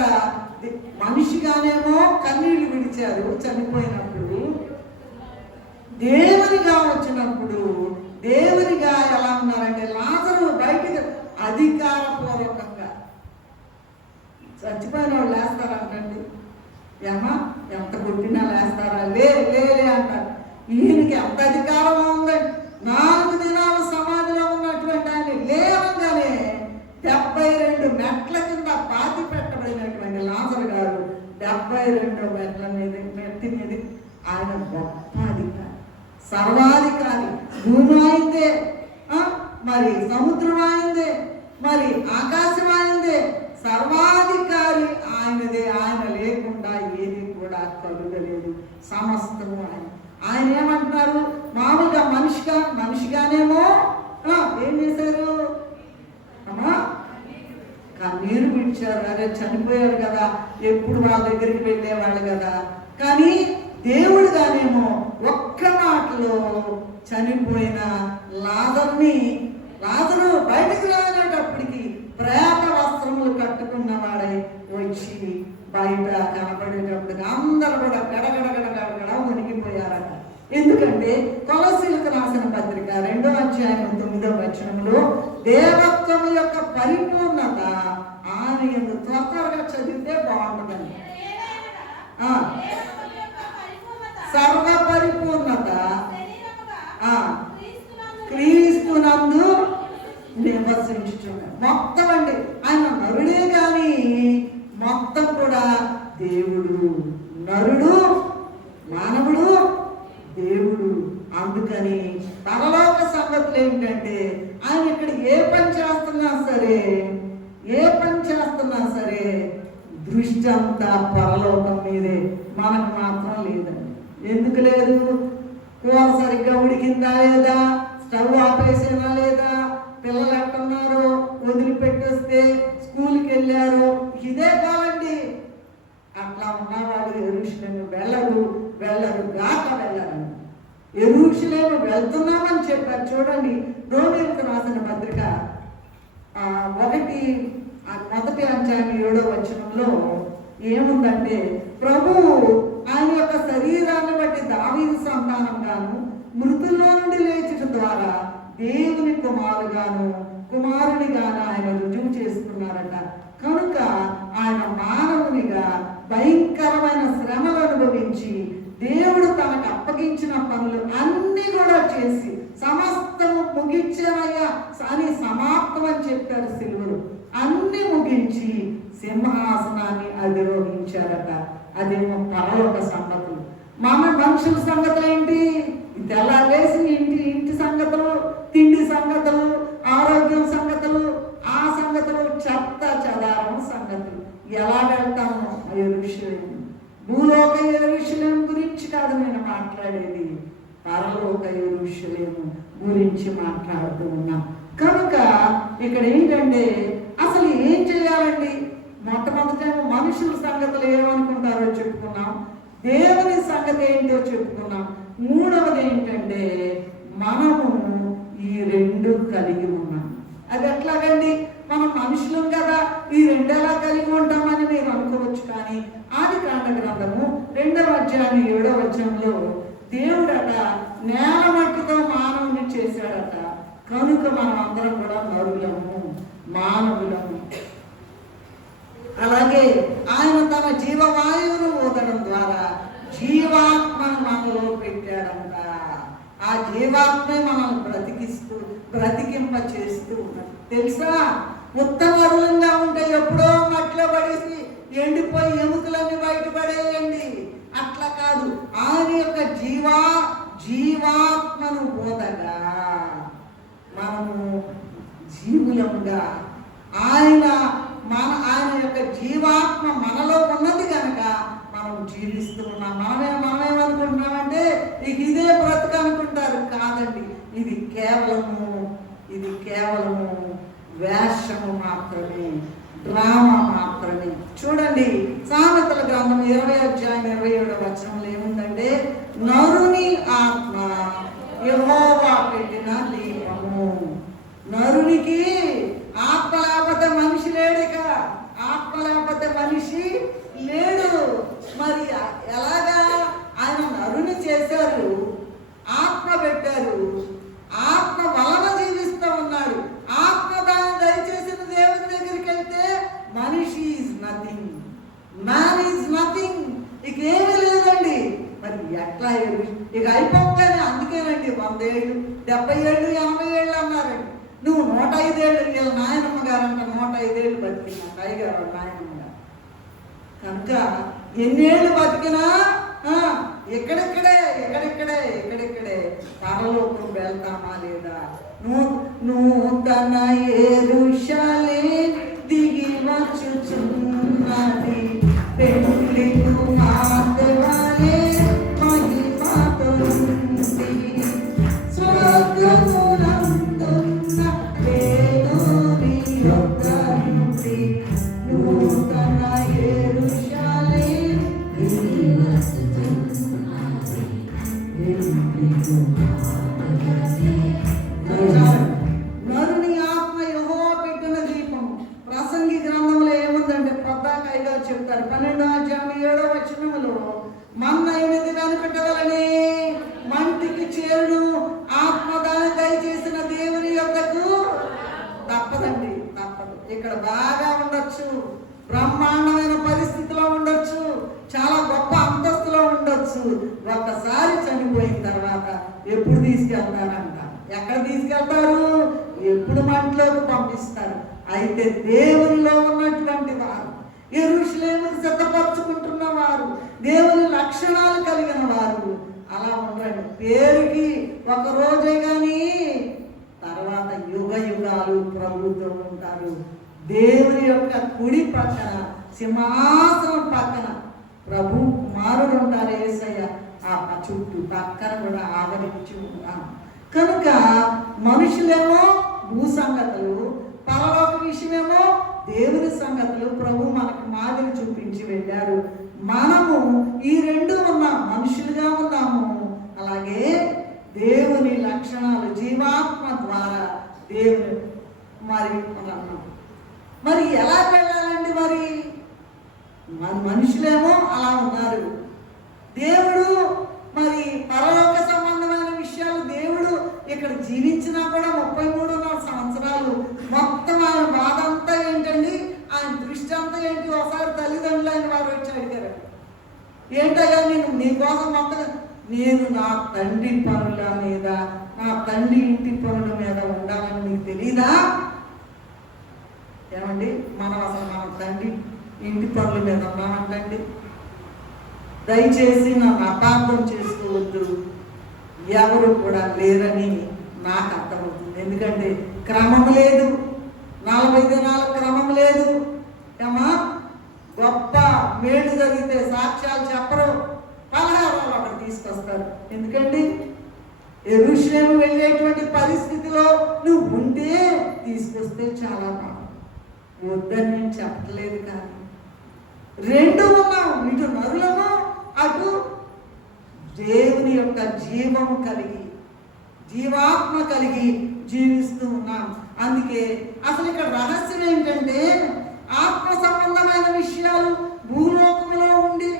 మనిషిగానేమో కన్నీళ్లు విడిచారు చనిపోయినప్పుడు, దేవునిగా వచ్చినప్పుడు దేవునిగా ఎలా ఉన్నారంటే లాజరు బయటికి అధికారపూర్వకంగా. చచ్చిపోయిన వాళ్ళు లేస్తారంటండి, ఏమా ఎంత కొట్టినా లేస్తారా? లే అంటారు. ఈయనకి ఎంత అధికారం ఉందండి. 4 దినాలు సమాధిలో ఉన్నటువంటి ఆయన లేవగానే 72 మెట్ల కింద పాతి పెట్టబడినటువంటి లాజరు గారు 72 మెట్ల మీద ఆయన గొప్ప అధికారి, సర్వాధికారి. భూమి అయిందే, మరి సముద్రం అయిందే, మరి ఆకాశం అయిందే, సర్వాధికారి ఆయనదే. ఆయన లేకుండా ఏది కూడా కలుగలేదు, సమస్తము ఆయన ఏమంటున్నారు? మామూలుగా మనిషిగానేమో ఏం చేశారు అమ్మా? కన్నీరు విడిచారు. అరే చనిపోయారు కదా, ఎప్పుడు వాళ్ళ దగ్గరికి వెళ్ళేవాళ్ళు కదా. కానీ దేవుడుగానేమో ఒక్క మాటలో చనిపోయిన లాజరు బయటకు రానేటప్పటికి ప్రేత వస్త్రములు కట్టుకున్నవాడై వచ్చి బయట కనపడేటప్పటికి అందరూ కూడా గడగడ మునిగిపోయారట. ఎందుకంటే దేవత్వం యొక్క పరిపూర్ణత ఆయన యందు. త్వరగా చదివితే బాగుంటుందండి. సర్వ పరిపూర్ణత క్రీస్తునందు నివసించుచున్నాడు. మొత్తం అండి ఆయన నరుడే కానీ మొత్తం కూడా దేవుడు. నరుడు మానవుడు దేవుడు. అందుకని పరలోక సంగతులు ఏంటంటే ఆయన ఇక్కడ ఏ పని చేస్తున్నా సరే దృష్టి అంతా పరలోకం మీదే. మనకు మాత్రం లేదండి. ఎందుకు లేదు? కూర సరిగ్గా ఉడికిందా లేదా, స్టవ్ ఆపేసేనా లేదా, పిల్లలు ఎట్టున్నారో, వదిలిపెట్టేస్తే స్కూల్కి వెళ్ళారు, ఇదే కావండి. అట్లా ఉన్నవాడు యెరూషలేము వెళ్ళరు గాక వెళ్ళరు. యెరూషలేము వెళ్తున్నామని చెప్పారు. చూడండి రోమీయులకు రాసిన పత్రిక 1 అధ్యాయం 7వ వచనంలో ఏముందంటే, ప్రభువు ఆయన యొక్క శరీరాన్ని బట్టి దావీదు సంతానంగాను మృతుల్లో నుండి లేచుట ద్వారా దేవుని కుమారునిగాను ఆయన రుజువు చేసుకున్నారట. కనుక ఆయన మానవునిగా భయంకరమైన శ్రమలు అనుభవించి దేవుడు తనకు అప్పగించిన పనులు అన్ని కూడా చేసి సమస్తము ముగించానయ్యా అని సమాప్తం అని చెప్పారు. సిలువలు అన్ని ముగించి సింహాసనాన్ని అధిరోహించారట. అదేమో పరలోక సంగతులు. మనుషుల సంగతులు ఏంటి? తెల్లారేసి ఇంటి సంగతులు, తిండి సంగతులు, ఆరోగ్యం సంగతులు, ఆ సంగతులు, చెత్త చెదారం సంగతులు. ఎలా వెళ్తాము? యెరూషలేము. భూలోక యెరూషలేము గురించి కాదు నేను మాట్లాడేది, పరలోక యెరూషలేము గురించి మాట్లాడుతూ ఉన్నాం. కనుక ఇక్కడ ఏంటంటే అసలు ఏం చేయాలండి? మొట్టమొదటేమో మనుషుల సంగతులు ఏమనుకుంటారో చెప్పుకున్నాం, దేవుని సంగతి ఏంటో చెప్పుకున్నాం. మూడవది ఏంటంటే మనము ఈ రెండు కలిగి ఉన్నాం. అది ఎట్లాగండి? మనం మనుషులం కదా, ఈ రెండు ఎలా కలిగి ఉంటామని మీరు అనుకోవచ్చు. కానీ ఆదికాండ గ్రంథము 2వ అధ్యాయం 7వ వచనంలో దేవుడట నేల మట్టితో మానవుని చేశాడట. కనుక మనం అందరం కూడా నరులము, మానవులము. అలాగే ఆయన తన జీవవాయువును ఊదడం ద్వారా జీవాత్మను మనలో పెట్టాడంట. ఆ జీవాత్మే మనల్ని బ్రతికింప చేస్తూ ఉన్నాడు. తెలుసా? ఉత్తమరులంగా ఉంటే ఎప్పుడో మట్లో పడేసి ఎండిపోయి ఎముకలన్నీ బయటపడేయండి. అట్లా కాదు. ఆయన యొక్క జీవాత్మను ఊదగా మనము జీవులంగా ఆయన యొక్క జీవాత్మ మనలో ఉన్నది కనుక మనం జీవిస్తూ ఉన్నాం. మనమేమనుకుంటున్నామంటే ఇదే బ్రతుకు అనుకుంటారు. కాదండి, ఇది కేవలము వేషము మాత్రమే, డ్రామా మాత్రమే. చూడండి సామెతల గ్రంథం 20వ అధ్యాయం 27వ వచనంలో ఏముందంటే, నరుని ఆత్మ యెహోవా పెట్టిన దీపము. నరునికి ఆత్మ లేకపోతే మనిషి లేడు. ఇక ఆత్మ లేకపోతే మనిషి లేడు. మరి ఎలాగా? ఆయన నరుని చేశారు, ఆత్మ పెట్టారు, ఆత్మ వలన జీవిస్తూ ఉన్నాడు. ఆత్మ దాన్ని దయచేసిన దేవుని దగ్గరికి వెళ్తే మనిషి is nothing, man is nothing. ఇకేమీ లేదండి. మరి ఎట్లా? ఇక అయిపోగానే అందుకేనండి 100 ఏళ్ళు, 70 ఏళ్ళు, 80 ఏళ్ళు అన్నారండి. నువ్వు 105 ఏళ్ళు, వీళ్ళ నాయనమ్మ గారంట 105 ఏళ్ళు బతికినా, అయ్యగారు నాయనమ్మ గారు. కనుక ఎన్నేళ్ళు బతికినా ఎక్కడెక్కడే పరలోకం వెళ్తామా లేదా? నూతన యెరూషలేము దిగి వచ్చుచున్నది, పెండ్లి కుమార్తె వలె మహిమతో ఉంది. స్వర్గమునందున్న దేవుని యొక్క నుండి నూతన యెరూషలేము దిగి వచ్చుచున్నది. నరుని ఆత్మ యెహోవా పెట్టిన దీపం. ప్రసంగి గ్రంథంలో ఏముందంటే పద్దాకాయ గారు చెప్తారు 12వ అధ్యాయం 7వ వచనంలో, మన్నైనది వెనుకటవలనే మంటికి చేరును, ఆత్మ దాని దయచేసిన దేవుని యొద్దకు ఇక్కడ బాగా ఉండొచ్చు, బ్రహ్మాండమైన పరిస్థితిలో ఉండొచ్చు, చాలా గొప్ప అంతస్తులో ఉండొచ్చు. ఒక్కసారి చనిపోయిన తర్వాత ఎప్పుడు తీసుకెళ్తారంట? ఎక్కడ తీసుకెళ్తారు? ఎప్పుడు మంటలోకి పంపిస్తారు. అయితే దేవునిలో ఉన్నటువంటి వారు, యెరూషలేముకు సిద్ధపరచుకుంటున్న వారు, దేవుని లక్షణాలు కలిగిన వారు అలా ఉండండి. పేరుకి ఒక రోజే కానీ తర్వాత యుగ యుగాలు ప్రభుతో ఉంటారు. దేవుని యొక్క కుడి పక్కన, సింహాసనం పక్కన ప్రభు కుమారుడు ఉంటారు యేసయ్య. ఆ చుట్టూ పక్కన కూడా ఆవరించి ఉంటాం. కనుక మనుషులేమో భూ సంగతులు, పరలోక విషయమేమో దేవుని సంగతులు ప్రభు మనకు మాదిరి చూపించి వెళ్ళారు. మనము ఈ రెండు ఉన్నాం, మనుషులుగా ఉన్నాము, అలాగే దేవుని లక్షణాలు జీవాత్మ ద్వారా దేవుని మరి ఉన్నాము. మరి ఎలా వెళ్ళాలండి? మరి మనుషులేమో అలా ఉన్నారు. దేవుడు మరి పరలోక సంబంధమైన విషయాలు దేవుడు ఇక్కడ జీవించినా కూడా 33.5 సంవత్సరాలు మొత్తం ఆయన బాధ అంతా ఏంటండి? ఆయన దృష్టి అంతా ఏంటి? ఒకసారి తల్లిదండ్రులు అయిన వారు వచ్చి అడిగారు, ఏంటయ్యా నేను నీకోసం మొత్తం, నేను నా తండ్రి పనుల మీద, నా తండ్రి ఇంటి పనుల మీద ఉండాలని నీకు తెలీదా? ఏమండి, మనం అసలు మన తండ్రి ఇంటి పనుల మీద ఉన్నామంటండి. దయచేసి నన్ను అపార్థం చేసుకోవద్దు, ఎవరు కూడా లేరని నాకు అర్థమవుతుంది. ఎందుకంటే క్రమం లేదు, 40 దినాల క్రమం లేదు. ఏమా గొప్ప మేలు జరిగితే సాక్ష్యాలు చెప్పరు, పలహారాలు అక్కడ తీసుకొస్తారు. ఎందుకండి? యెరూషలేము వెళ్ళేటువంటి పరిస్థితిలో నువ్వు ఉంటే తీసుకొస్తే చాలా బాగుంది. వద్దని నేను చెప్పట్లేదు, కానీ రెండు ఉన్నాం, ఇటు నరులము, అటు దేవుని యొక్క జీవము కలిగి, జీవాత్మ కలిగి జీవిస్తూ ఉన్నాం. అందుకే అసలు ఇక్కడ రహస్యం ఏంటంటే, ఆత్మ సంబంధమైన విషయాలు భూలోకంలో ఉండి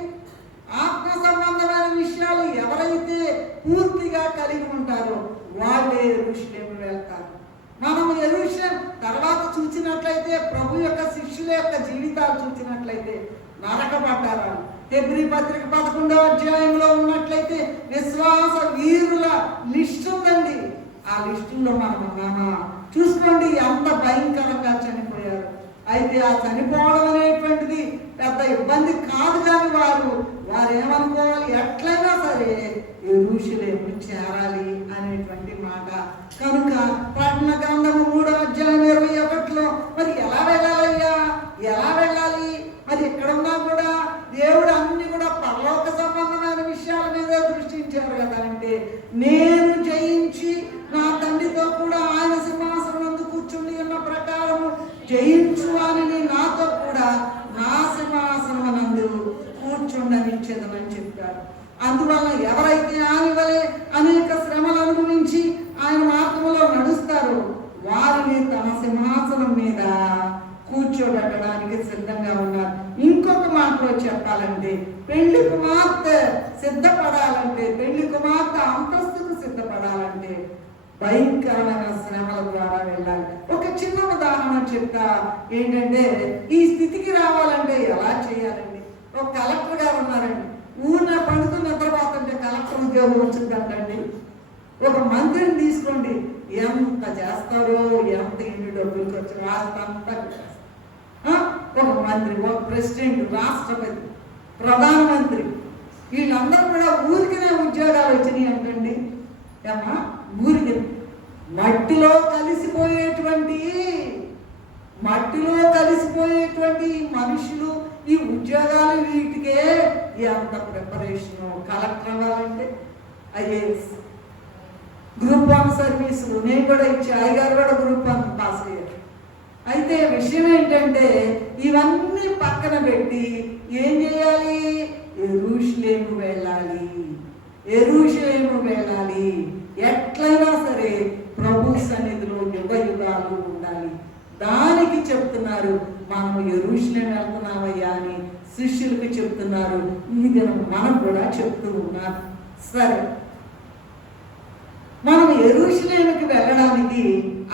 ఆత్మ సంబంధమైన విషయాలు ఎవరైతే పూర్తిగా కలిగి ఉంటారో వాళ్ళే యెరూషలేము వెళ్తారు. మనం యెరూషలేము తర్వాత చూసినట్లయితే, ప్రభు యొక్క శిష్యుల యొక్క జీవితాలు చూసినట్లయితే నరకబడ్డారు. హెబ్రీ పత్రిక 11వ అధ్యాయంలో ఉన్నట్లయితే విశ్వాస వీరుల లిస్ట్ ఉందండి. ఆ లిస్టులో మనం ఉన్నామా? చూసుకోండి ఎంత భయంకరంగా చనిపోయారు. అయితే ఆ చనిపోవడం అనేటువంటిది పెద్ద ఇబ్బంది కాదు, కానీ వారు ఏమనుకోవాలి? ఎట్లయినా సరే యెరూషలేము చేరాలి అనేటువంటి మాట. కనుక ప్రకటన గ్రంథము 3వ అధ్యాయం 21లో మరి ఎలా వెళ్ళాలయ్యా? ఎలా వెళ్ళాలి? మరి ఇక్కడ ఉన్నా కూడా దేవుడు అన్ని కూడా పరలోక సంబంధమైన విషయాల మీద దృష్టించారు కదా. అంటే నేను జయించి నా తండ్రితో కూడా ఆయన సింహాసనం నందు కూర్చుండి ఉన్న ప్రకారము జయించు అని నాతో కూడా నా సింహాసనం నందు కూర్చుండనిచ్చేదని చెప్పారు. అందువల్ల ఎవరైతే ఆయన వలె అనేక శ్రమలు అనుభవించి ఆయన మార్గంలో నడుస్తారో వారిని తన సింహాసనం మీద కూర్చోబెట్టడానికి సిద్ధంగా ఉన్నారు. ఇంకొక మాటలో చెప్పాలంటే, పెళ్లి కుమార్తె సిద్ధపడాలంటే, పెళ్లి కుమార్తె అంతస్తుకు సిద్ధపడాలంటే భయంకరమైన శ్రమల ద్వారా వెళ్ళాలి. ఒక చిన్న ఉదాహరణ చెప్తా. ఏంటంటే, ఈ స్థితికి రావాలంటే ఎలా చేయాలండి? ఒక కలెక్టర్ గారు ఉన్నారండి. ఊరిన పండుగ నిద్రపోతుంటే కలెక్టర్ ఉద్యోగం వచ్చిందంటండి. ఒక మంత్రిని తీసుకోండి, ఎంత చేస్తారో, ఎంత ఇన్ని డబ్బులు ఖర్చు, రాష్ట్రంతా ఒక మంత్రి, ఒక ప్రెసిడెంట్, రాష్ట్రపతి, ప్రధానమంత్రి, వీళ్ళందరూ కూడా ఊరికినే ఉద్యోగాలు వచ్చినాయి అంటండి. ఏమా ఊరికి మట్టిలో కలిసిపోయేటువంటి మనుషులు ఈ ఉద్యోగాలు, వీటికే ఎంత ప్రిపరేషను. కలెక్టర్ అవ్వాలంటే ఐఏఎస్, గ్రూప్ 1 సర్వీసులు నేను కూడా ఇచ్చి, అయ్యగారు కూడా గ్రూప్ 1 పాస్ అయ్యారు. అయితే విషయం ఏంటంటే, ఇవన్నీ పక్కన పెట్టి ఏం చేయాలి? యెరూషలేము వెళ్ళాలి. ఎట్లయినా సరే ప్రభు సన్నిధిలో యుగ యుగాలు ఉండాలి. దానికి చెప్తున్నారు, మనం యెరూషలేము వెళ్తున్నామయ్యా అని శిష్యులకు చెప్తున్నారు. ఈ దినం మనం కూడా చెప్తూ ఉన్నారు. సరే, మనం యెరూషలేముకి వెళ్ళడానికి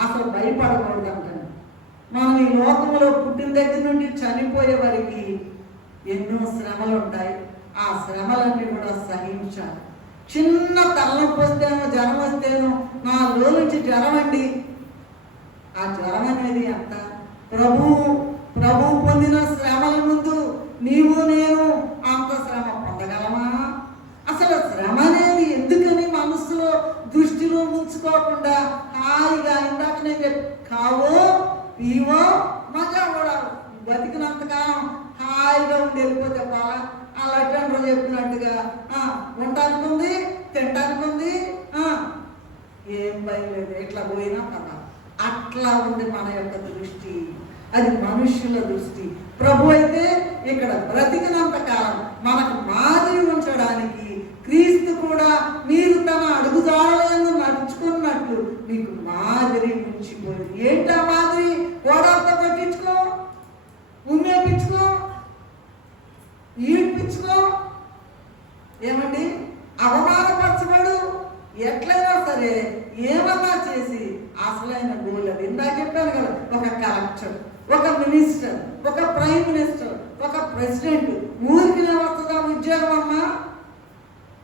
అసలు భయపడకూడదు అంటాను. మనం ఈ లోకంలో పుట్టిన దగ్గర నుండి చనిపోయే వరకు ఎన్నో శ్రమలు ఉంటాయి. ఆ శ్రమలన్నీ కూడా సహించాలి. చిన్న తలనొప్పి వస్తేనో జ్వరం వస్తేనో నా నుంచి జ్వరం అండి. ఆ జ్వరం అనేది అంత ప్రభు పొందిన శ్రమల ముందు నీవు నేను అంత శ్రమ పొందగలమా? అసలు శ్రమ అనేది ఎందుకని మనసులో దృష్టిలో ఉంచుకోకుండా హాయిగా ఇందాక నేను చెప్పి కావో పీవో మజా కూడా బతికినంతకాలం హాయిగా ఉండి వెళ్ళిపోతే బాగా అలా తండ్రి చెప్పినట్టుగా ఉండటానికి ఉంది, తినడానికి ఉంది, ఏం భయం లేదు, ఇట్లా పోయినా కదా. అట్లా ఉంది మన యొక్క దృష్టి. అది మనుష్యుల దృష్టి. ప్రభు అయితే ఇక్కడ బ్రతికినంత కాలం మనకు మాదిరి ఉంచడానికి క్రీస్తు కూడా మీరు తన అడుగుదాడలను నడుచుకున్నట్లు మీకు మాదిరి ఉంచిపోయింది. ఏంటా మాదిరి? కోడలతో పట్టించుకో, ఉమ్మేపించుకో, ఈడ్పించుకో, ఏమండి అవమానపరచబడు, ఎట్లయినా సరే ఏమన్నా చేసి అసలైన గోల్ అది. ఇందా చెప్పాను కదా, ఒక కలెక్టర్, ఒక మినిస్టర్, ఒక ప్రైమ్ మినిస్టర్, ఒక ప్రెసిడెంట్ ఊరికినే వస్తుందా ఉద్యోగం అమ్మా?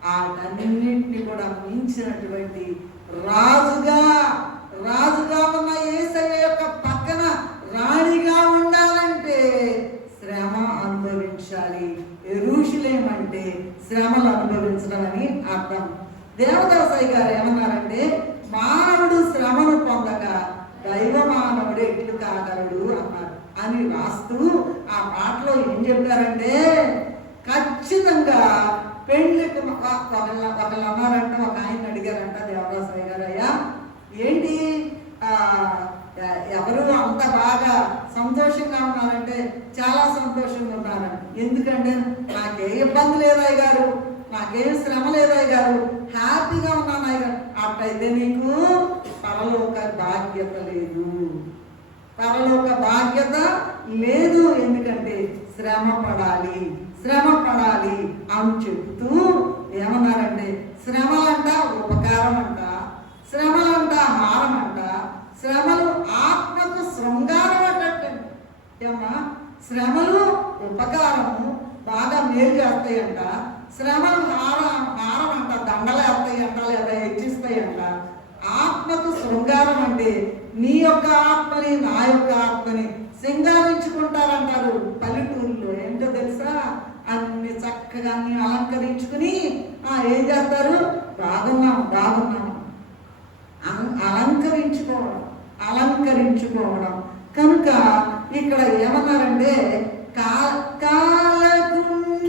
వాటన్నింటినీ కూడా మించినటువంటి రాజుగా ఉన్న యేసయ్య యొక్క పక్కన రాణిగా ఉండాలంటే శ్రమ అనుభవించాలి. యెరూషలేము అంటే శ్రమలు అనుభవించడం అని అర్థం. దేవదాసయ్య గారు ఏమన్నారంటే, మానవుడు శ్రమను పొందక దైవ మానవుడు ఎట్లు కాగలడు అన్నారు అని రాస్తూ ఆ పాటలో ఏం చెప్పారంటే, ఖచ్చితంగా పెళ్లికి ఒకళ్ళు అన్నారంట, ఒక ఆయన అడిగారంట దేవదాసయ్య గారు, అయ్యా ఏంటి ఎవరు అంత బాగా సంతోషంగా ఉన్నారంటే చాలా సంతోషంగా ఉన్నారంట. ఎందుకంటే నాకే ఇబ్బంది లేదయ్య గారు, నాకేం శ్రమ లేదయ్య గారు, హ్యాపీగా ఉన్నాను అయ్య గారు. అట్లయితే నీకు పరలోక బాధ్యత లేదు, పరలోక బాధ్యత లేదు. ఎందుకంటే శ్రమ పడాలి అని చెప్తూ ఏమన్నారంటే, శ్రమలంట ఉపకారం అంట, శ్రమలంట హారం అంట, శ్రమలు ఆత్మకు శృంగారం అంటండి. ఏమా శ్రమలు ఉపకారము బాగా మేలు చేస్తాయంట, శ్రమలు హారం అంట దండలేస్తాయంట లేదా హెచ్చిస్తాయంట. ఆత్మకు శృంగారం అంటే నీ యొక్క ఆత్మని నా యొక్క ఆత్మని సింగారించుకుంటారంటారు పల్లెటూరులో. ఏంటో తెలుసా, అన్ని చక్కగా అన్ని అలంకరించుకుని ఏం చేస్తారు, బాగున్నాం అలంకరించుకోవడం. కనుక ఇక్కడ ఏమన్నారంటే, కాలకుండానే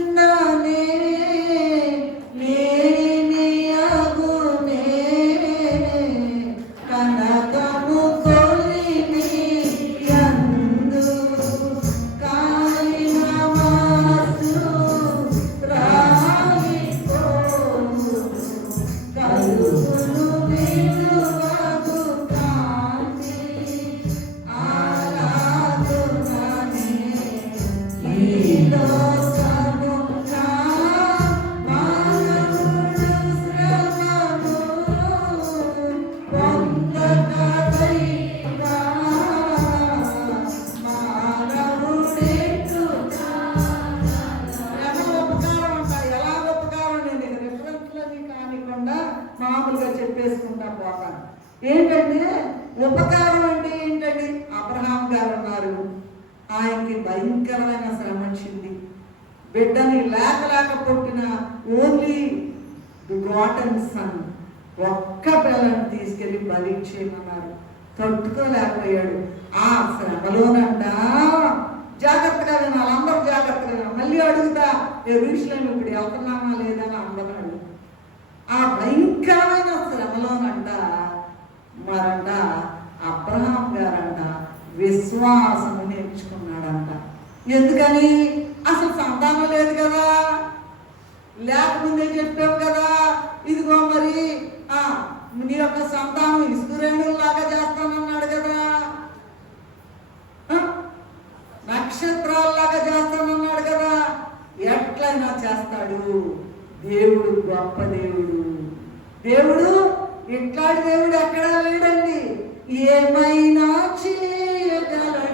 మామూలుగా చెప్పేసుకుంటా పోతాను. ఏంటంటే ఉపకారం అంటే ఏంటండి? అబ్రహాం గారు ఉన్నారు, ఆయనకి భయంకరమైన శ్రమ వచ్చింది. బిడ్డని లేక పుట్టిన ఓన్లీ గాటన్ సన్ ఒక్క పిల్లని తీసుకెళ్లి బలి చేయమన్నారు. తట్టుకోలేకపోయాడు. ఆ శ్రమలోనంట జాగ్రత్తగా వినాలి, అందరూ జాగ్రత్తగా వినాలి. మళ్ళీ అడుగుతా, యెరూషలేము ఇప్పుడు వెళ్తున్నామా లేదని అందనాడు. ఆ భయంకరమైన శ్రమలోనంట మరంట అబ్రహాం గారంట విశ్వాసం నేర్చుకున్నాడంట. ఎందుకని? అసలు సంతానం లేదు కదా, లేకముందే చెప్పావు కదా, ఇదిగో మరి నీ యొక్క సంతానం ఇస్రాయేలులాగా చేస్తానన్నాడు కదా, నక్షత్రాల్లాగా చేస్తానన్నాడు కదా. ఎట్లయినా చేస్తాడు. దేవుడు గొప్ప దేవుడు. దేవుడు ఇట్లాంటి దేవుడు ఎక్కడా లేడండి. ఏమైనా చేయగలడు.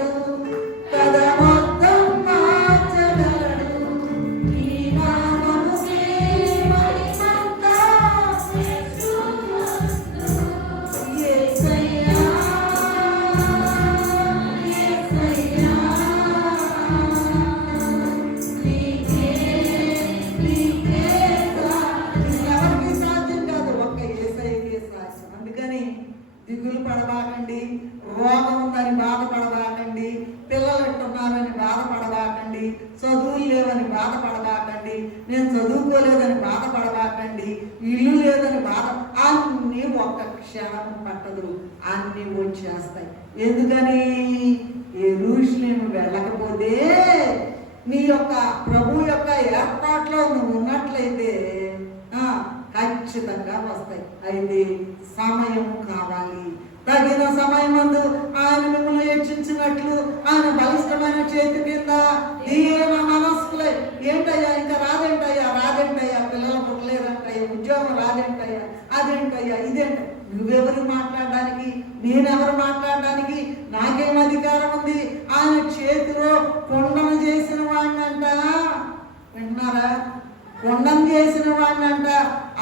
వచ్చేస్తాయి. ఎందుకని? యెరూషలేము వెళ్ళకపోతే నీ యొక్క ప్రభు యొక్క ఏర్పాట్లో నువ్వు ఉన్నట్లయితే ఖచ్చితంగా వస్తాయి. అయితే సమయం కావాలి. తగిన సమయమందు ఆయన మిమ్మల్ని హెచ్చించినట్లు ఆయన బలిష్టమైన చేతి కింద దీన మనస్కులే. ఏంటయ్యా ఇంకా రాదేంటయ్యా, పిల్లలు పుట్టలేదంటయ్యా, ఉద్యోగం రాదేంటయ్యా, అదేంటయ్యా, ఇదేంట. నువ్వెవరు మాట్లాడడానికి, నేనెవరు మాట్లాడడానికి? నాకేం అధికారం ఉంది? ఆయన చేతిలో కొండను చేసిన వాడినంట. వింటున్నారా? కొండను చేసిన వాడినంట.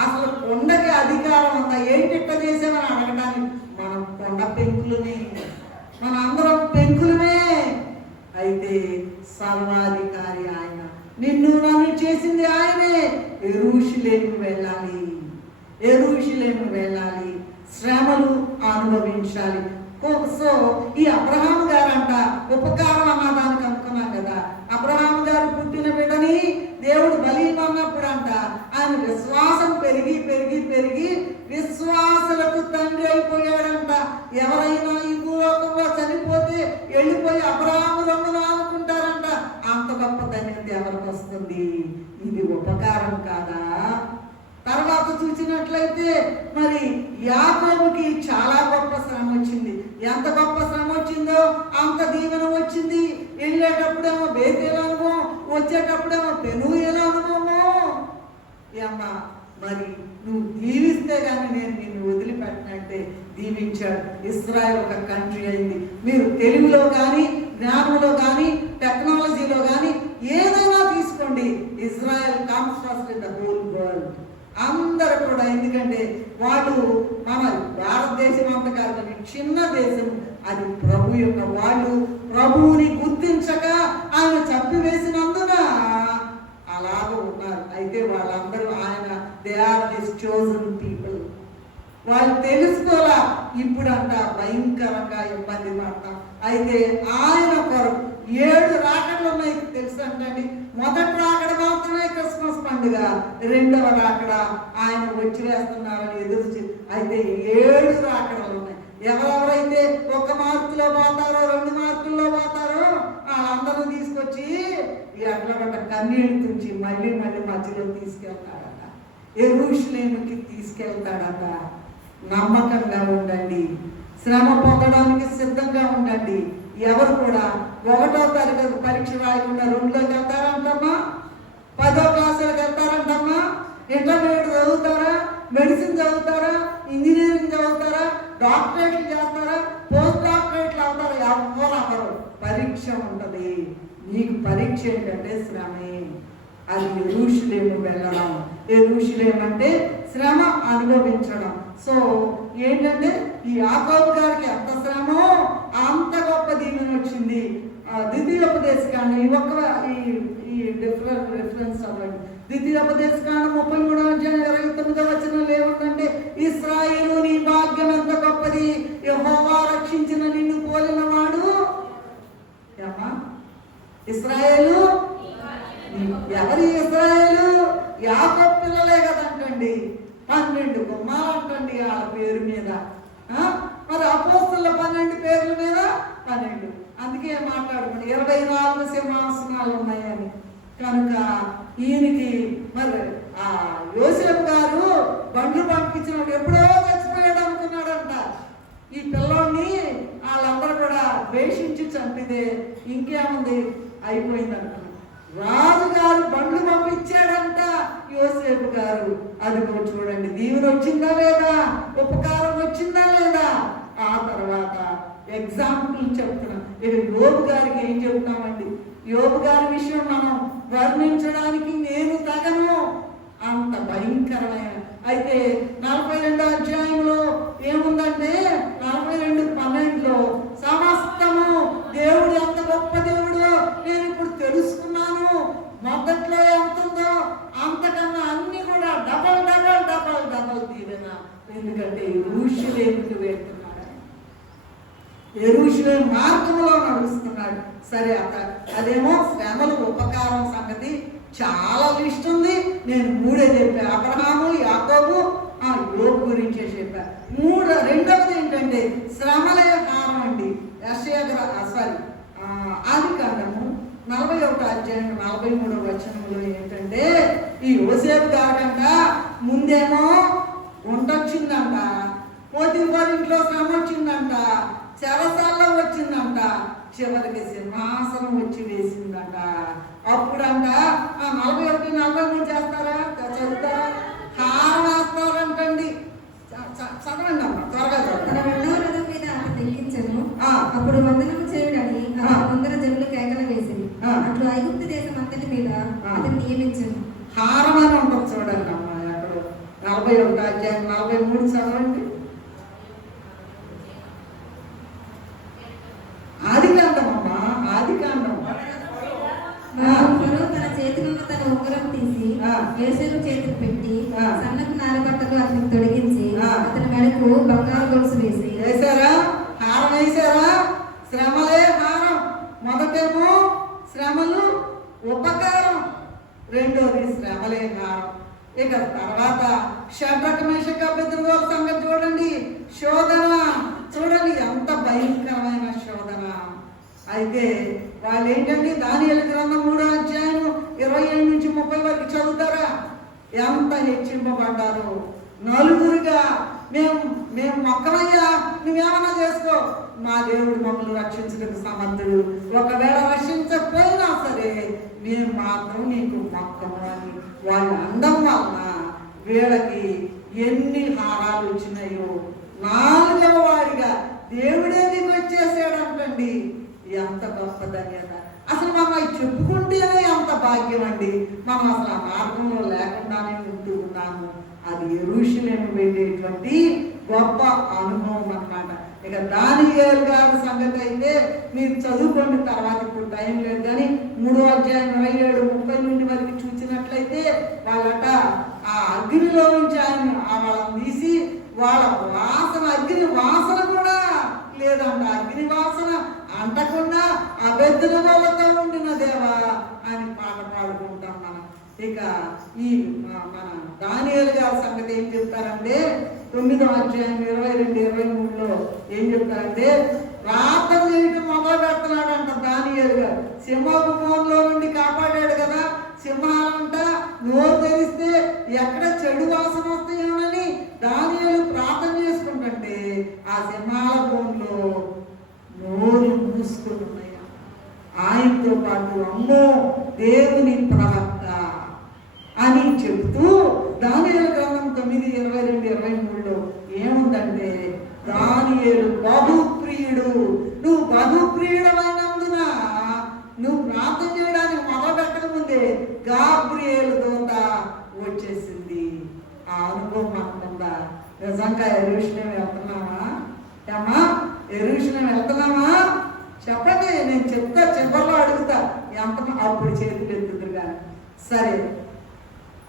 అసలు కొండకి అధికారం ఉందా? ఏంటిట్ట చేసామని అడగడానికి. మనం కొండ పెంకులమే, మన అందరం పెంకులమే. అయితే సర్వాధికారి ఆయన, నిన్ను నన్ను చేసింది ఆయనే. యెరూషలేము వెళ్ళాలి, శ్రమలు అనుభవించాలి. సో ఈ అబ్రహాము గారంట ఉపకారం అన్నదానికి అనుకున్నాం కదా. అబ్రహాము గారు పుట్టిన బిడ్డని దేవుడు బలి అన్నప్పుడు అంట ఆయన విశ్వాసం పెరిగి విశ్వాసులకు తండ్రి అయిపోయాడంట. ఎవరైనా ఈ భూలోకంలో చనిపోతే వెళ్ళిపోయి అబ్రహాము రమ్మున అనుకుంటారంట. అంత గొప్ప ధన్యత ఎవరికి వస్తుంది? ఇది ఉపకారం కాదా? తర్వాత చూసినట్లయితే మరి యాకోబుకి చాలా గొప్ప శ్రమ వచ్చింది. ఎంత గొప్ప శ్రమ వచ్చిందో అంత దీవెన వచ్చింది. వెళ్ళేటప్పుడేమో బేతేలు అనుభవం, వచ్చేటప్పుడేమో పెనుయేలు అనుభవము. ఏమ్మా మరి నువ్వు దీవిస్తే కానీ నేను నిన్ను వదిలిపెట్టనంటే దీవించాడు. ఇస్రాయల్ ఒక కంట్రీ అయింది. మీరు తెలుగులో కానీ, జ్ఞానంలో కానీ, టెక్నాలజీలో కానీ ఏదైనా తీసుకోండి, Israel comes first in the whole world. అందరూ కూడా. ఎందుకంటే వాళ్ళు మన భారతదేశం అంత కాదు, చిన్న దేశం అది. ప్రభు యొక్క వాళ్ళు ప్రభువుని గుర్తించక ఆయన చంపివేసినందున అలాగ ఉన్నారు. అయితే వాళ్ళందరూ ఆయన they are this chosen people. వాళ్ళు తెలుసుకోవాలా. ఇప్పుడు అంట భయంకరంగా ఇబ్బంది పడతాం. అయితే ఆయన కొరకు 7 రాకడలు ఉన్నాయి తెలుసు అంటండి. మొదటి రాకడ మాత్రమే క్రిస్మస్ పండుగ, రెండవ రాకడ ఆయన వచ్చి వేస్తున్నారని ఎదురు. అయితే 7 రాకడలు ఉన్నాయి. ఎవరెవరైతే 1 మార్కులో పోతారో, 2 మార్కుల్లో పోతారో వాళ్ళందరూ తీసుకొచ్చి ఎట్లా పడ్డ కన్నీళ్ళు తుంచి మళ్ళీ మధ్యలో తీసుకెళ్తాడట. యెరూషలేముకి తీసుకెళ్తాడట. నమ్మకంగా ఉండండి, శ్రమ పొందడానికి సిద్ధంగా ఉండండి. ఎవరు కూడా 1వ తరగతి పరీక్ష రాయకుండా 2లోకి వెళ్తారంటమ్మా, 10వ క్లాసులకు వెళ్తారంటమ్మా, ఇంటర్మీడియట్ చదువుతారా, మెడిసిన్ చదువుతారా, ఇంజనీరింగ్ చదువుతారా, డాక్టరేట్లు చేస్తారా, పోస్ట్ డాక్టరేట్లు అవుతారా? ఎవరు పరీక్ష ఉంటుంది. నీకు పరీక్ష ఏంటంటే శ్రమే. అది యెరూషలేము వెళ్ళడం. యెరూషలేము అంటే శ్రమ అనుభవించడం. సో ఏంటంటే ఈ యాకోబు గారికి ఎంత శ్రమో అంత గొప్ప దీవెన వచ్చింది. ద్వితీయోపదేశకాండం ఈ రిఫరెన్స్ అవ్వండి. ద్వితీయోపదేశకాండం 33వ అధ్యాయం 29వ వచనంలో ఏముందంటే, ఇశ్రాయేలు నీ భాగ్యం ఎంత గొప్పది, యెహోవా రక్షించిన నిన్ను పోలిన వాడు. ఏమా ఇశ్రాయేలు? ఎవరి ఇశ్రాయేలు? యాకోబు పిల్లలే కదంటండి. 12 గుమ్మాలు అంటండి వాళ్ళ పేరు మీద. మరి అపోస్తలుల 12 పేర్ల మీద 12. అందుకే మాట్లాడుకోండి 24 సింహాసనాలు ఉన్నాయని. కనుక ఈయనకి మరి ఆ యోసేపు గారు బండ్లు పంపించినప్పుడు ఎప్పుడో చచ్చిపోయాడు అనుకున్నాడంట. ఈ పిల్లోడిని వాళ్ళందరూ కూడా ద్వేషించి చంపితే ఇంకేముంది, అయిపోయిందంట. రాజుగారు బండ్లు పంపించాడంట యోసేపు గారు. అది చూడండి, దీవెన వచ్చిందా లేదా, ఉపకారం వచ్చిందా లేదా. ఆ తర్వాత ఎగ్జాంపుల్ చెప్తున్నాం. ఇక యోబు గారికి ఏం చెప్తామండి? యోబు గారి విషయం మనం వర్ణించడానికి నేను తగను, అంత భయంకరమైన. అయితే 42వ అధ్యాయంలో ఏముందంటే 42:12 సమస్తము దేవుడు ఎంత గొప్ప దేవుడో నేను ఇప్పుడు తెలుసుకున్నాను. మొదట్లో ఎంతుందో అంతకన్నా అన్ని కూడా డబల్ దీవెన. ఎందుకంటే యెరూషలేముకి వెళ్తున్నాడు, యెరూషలేము మార్గంలో నడుస్తున్నాడు. సరే అదేమో శ్రమలు ఉపకారం సంగతి చాలా లిస్ట్ ఉంది. నేను 3 చెప్పాను. అబ్రహాము, యాకోబు, యోబు గురించే చెప్పారు. రెండవది ఏంటంటే శ్రమలే హారం అండి. ఆదికాండము 41వ అధ్యాయం 43వ వచనంలో ఏంటంటే ఈ యోసేపు గారికంట ముందేమో వంట వచ్చిందంట, పోతిఫర్ ఇంట్లో శ్రమ వచ్చిందంట, చెరసాల్లో వచ్చిందంట, చివరికి సింహాసనం వచ్చి వేసిందంట. అప్పుడంట 41, 43 చేస్తారా, చదువుతారా? హారం వేస్తారంటండి. చదవండి అమ్మ, త్వరగా తన రెండవ రథం మీద అతను తెగించను. ఆ. అప్పుడు వందనము చేయుడని వందల జనులు కేకలు వేసింది. అట్లు ఐగుప్తు దేశం అంతటి మీద అతను నియమించను. హారం అని ఉంటుంది చూడండి అమ్మ. అక్కడ 41వ అధ్యాయం 43 చదవండి. ఆదికాండం అమ్మా, ఆదికాండం. ఫరో తన చేతిలో తన ఉంగరం తీసి ఆ. యోసేపు చేతికి పెట్టి ఆ. సన్నపు నారబట్టలు అతనికి తొడిగించి ఆ. అతని మెడకు బంగారు గొలుసు వేసి వేశారా? హారం వేశారా? శ్రమలే హారం. మొదటేమో శ్రమలు ఉపకారం, రెండోది శ్రమలే హారం. ఇక తర్వాత షడ్రక మేషక అబేద్నెగో సంగతి చూడండి. శోధన చూడండి, ఎంత భయంకరమైన శోధన. అయితే వాళ్ళు ఏంటండి, దానియేలు గ్రంథం 3వ అధ్యాయం 27 నుంచి 30 వరకు చదువుతారా? ఎంత హెచ్చింపబడ్డారు. నలుగురుగా మేము మొక్కమయ్యా, నువ్వేమన్నా చేసుకో, మా దేవుడు మమ్మల్ని రక్షించడానికి సమర్థుడు, ఒకవేళ రక్షించకపోయినా సరే మేము మాత్రం నీకు మొక్కము అని వాళ్ళు అందం వలన వీళ్ళకి ఎన్ని హారాలు వచ్చినాయో. 4వ వాడిగా దేవుడే నీకు వచ్చేసాడంటండి. ఎంత గొప్ప ధన్యత. అసలు మనం అవి చెప్పుకుంటేనే ఎంత భాగ్యం అండి. మనం అసలు ఆ మార్గంలో లేకుండానే ఉంటూ ఉన్నాము. అది యెరూషలేము వెళ్ళేటువంటి గొప్ప అనుభవం అన్నమాట. ఇక దానియేలు గారి సంగతి అయితే మీరు చదువుకోండి, తర్వాత ఇప్పుడు టైం లేదు కానీ 3వ అధ్యాయం 27, 30 నుండి వరకు చూసినట్లయితే వాళ్ళట ఆ అగ్నిలో నుంచి ఆయన వాళ్ళని తీసి వాళ్ళ వాసన, అగ్ని వాసన కూడా లేదంట. అగ్ని వాసన అంటకుండా అబేద్నెగోతో ఉండిన దేవా అని పాట పాడుకుంటాం మనం. ఇక ఈ మన దానియేలు గారి సంగతి ఏం చెప్తారంటే 9వ అధ్యాయం 22, 23లో ఏం చెప్తారంటే ప్రార్థన చేయడం మొదలు పెడుతున్నాడంట దానియేలు గారు. సింహపు మోన్లో నుండి కాపాడాడు కదా. సింహాలంట నోరు తెరిస్తే ఎక్కడ చెడు వాసన వస్తాయోనని దానియేలు ప్రార్థన చేసుకుంటుంటే ఆ సింహాల భూమిలో నోరు మూసుకొని ఉన్నాయా. ఆయనతో పాటు అమ్మో దేవుని ప్రవక్త అని చెబుతూ దానియేలు గ్రంథం 9, 22, 23లో ఏముందంటే దానియేలు బహుప్రియుడు. నువ్వు బహుప్రియుడమైనందున నువ్వు ప్రార్థన చేయడానికి మొదలు పెట్టక ముందే గాబ్రియేలు దూత వచ్చేసింది. ఆ అనుభవం అనుకుందా? నిజంగా యెరూషలేము వెళ్తున్నావా ఏమా? యెరూషలేము వెళ్తున్నావా? చెప్పండి, నేను చెప్తా, చివరిలో అడుగుతా ఎంత. అప్పుడు చేతులు ఎత్తుతురు కానీ. సరే,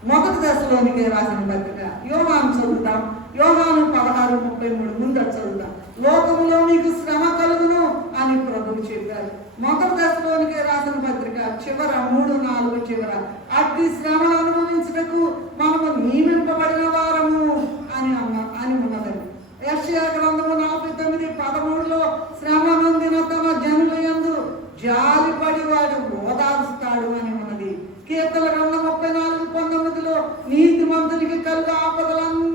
1 దశలోనికే రాసిన పత్రిక యోహాను చదువుతాం. యోహాను 16:33 ముందు చదువుతాం. లోకములో మీకు శ్రమ కలుగును అని ప్రభువు చెప్పారు. 1 దశలోనికే రాసిన పత్రిక చివర 3-4 చివర అట్టి శ్రమను అనుభవించుటకు మనము నియమింపబడిన వారము అని ఉన్నదండి. యెషయా గ్రంథము 49:13లో శ్రమ నొందిన తన జనుల యందు జాలిపడి వాడు ఓదారుస్తాడు అని ఉన్నది. కీర్తన గ్రంథం 34:19లో నీతిమంతునికి కలుగు ఆపదలను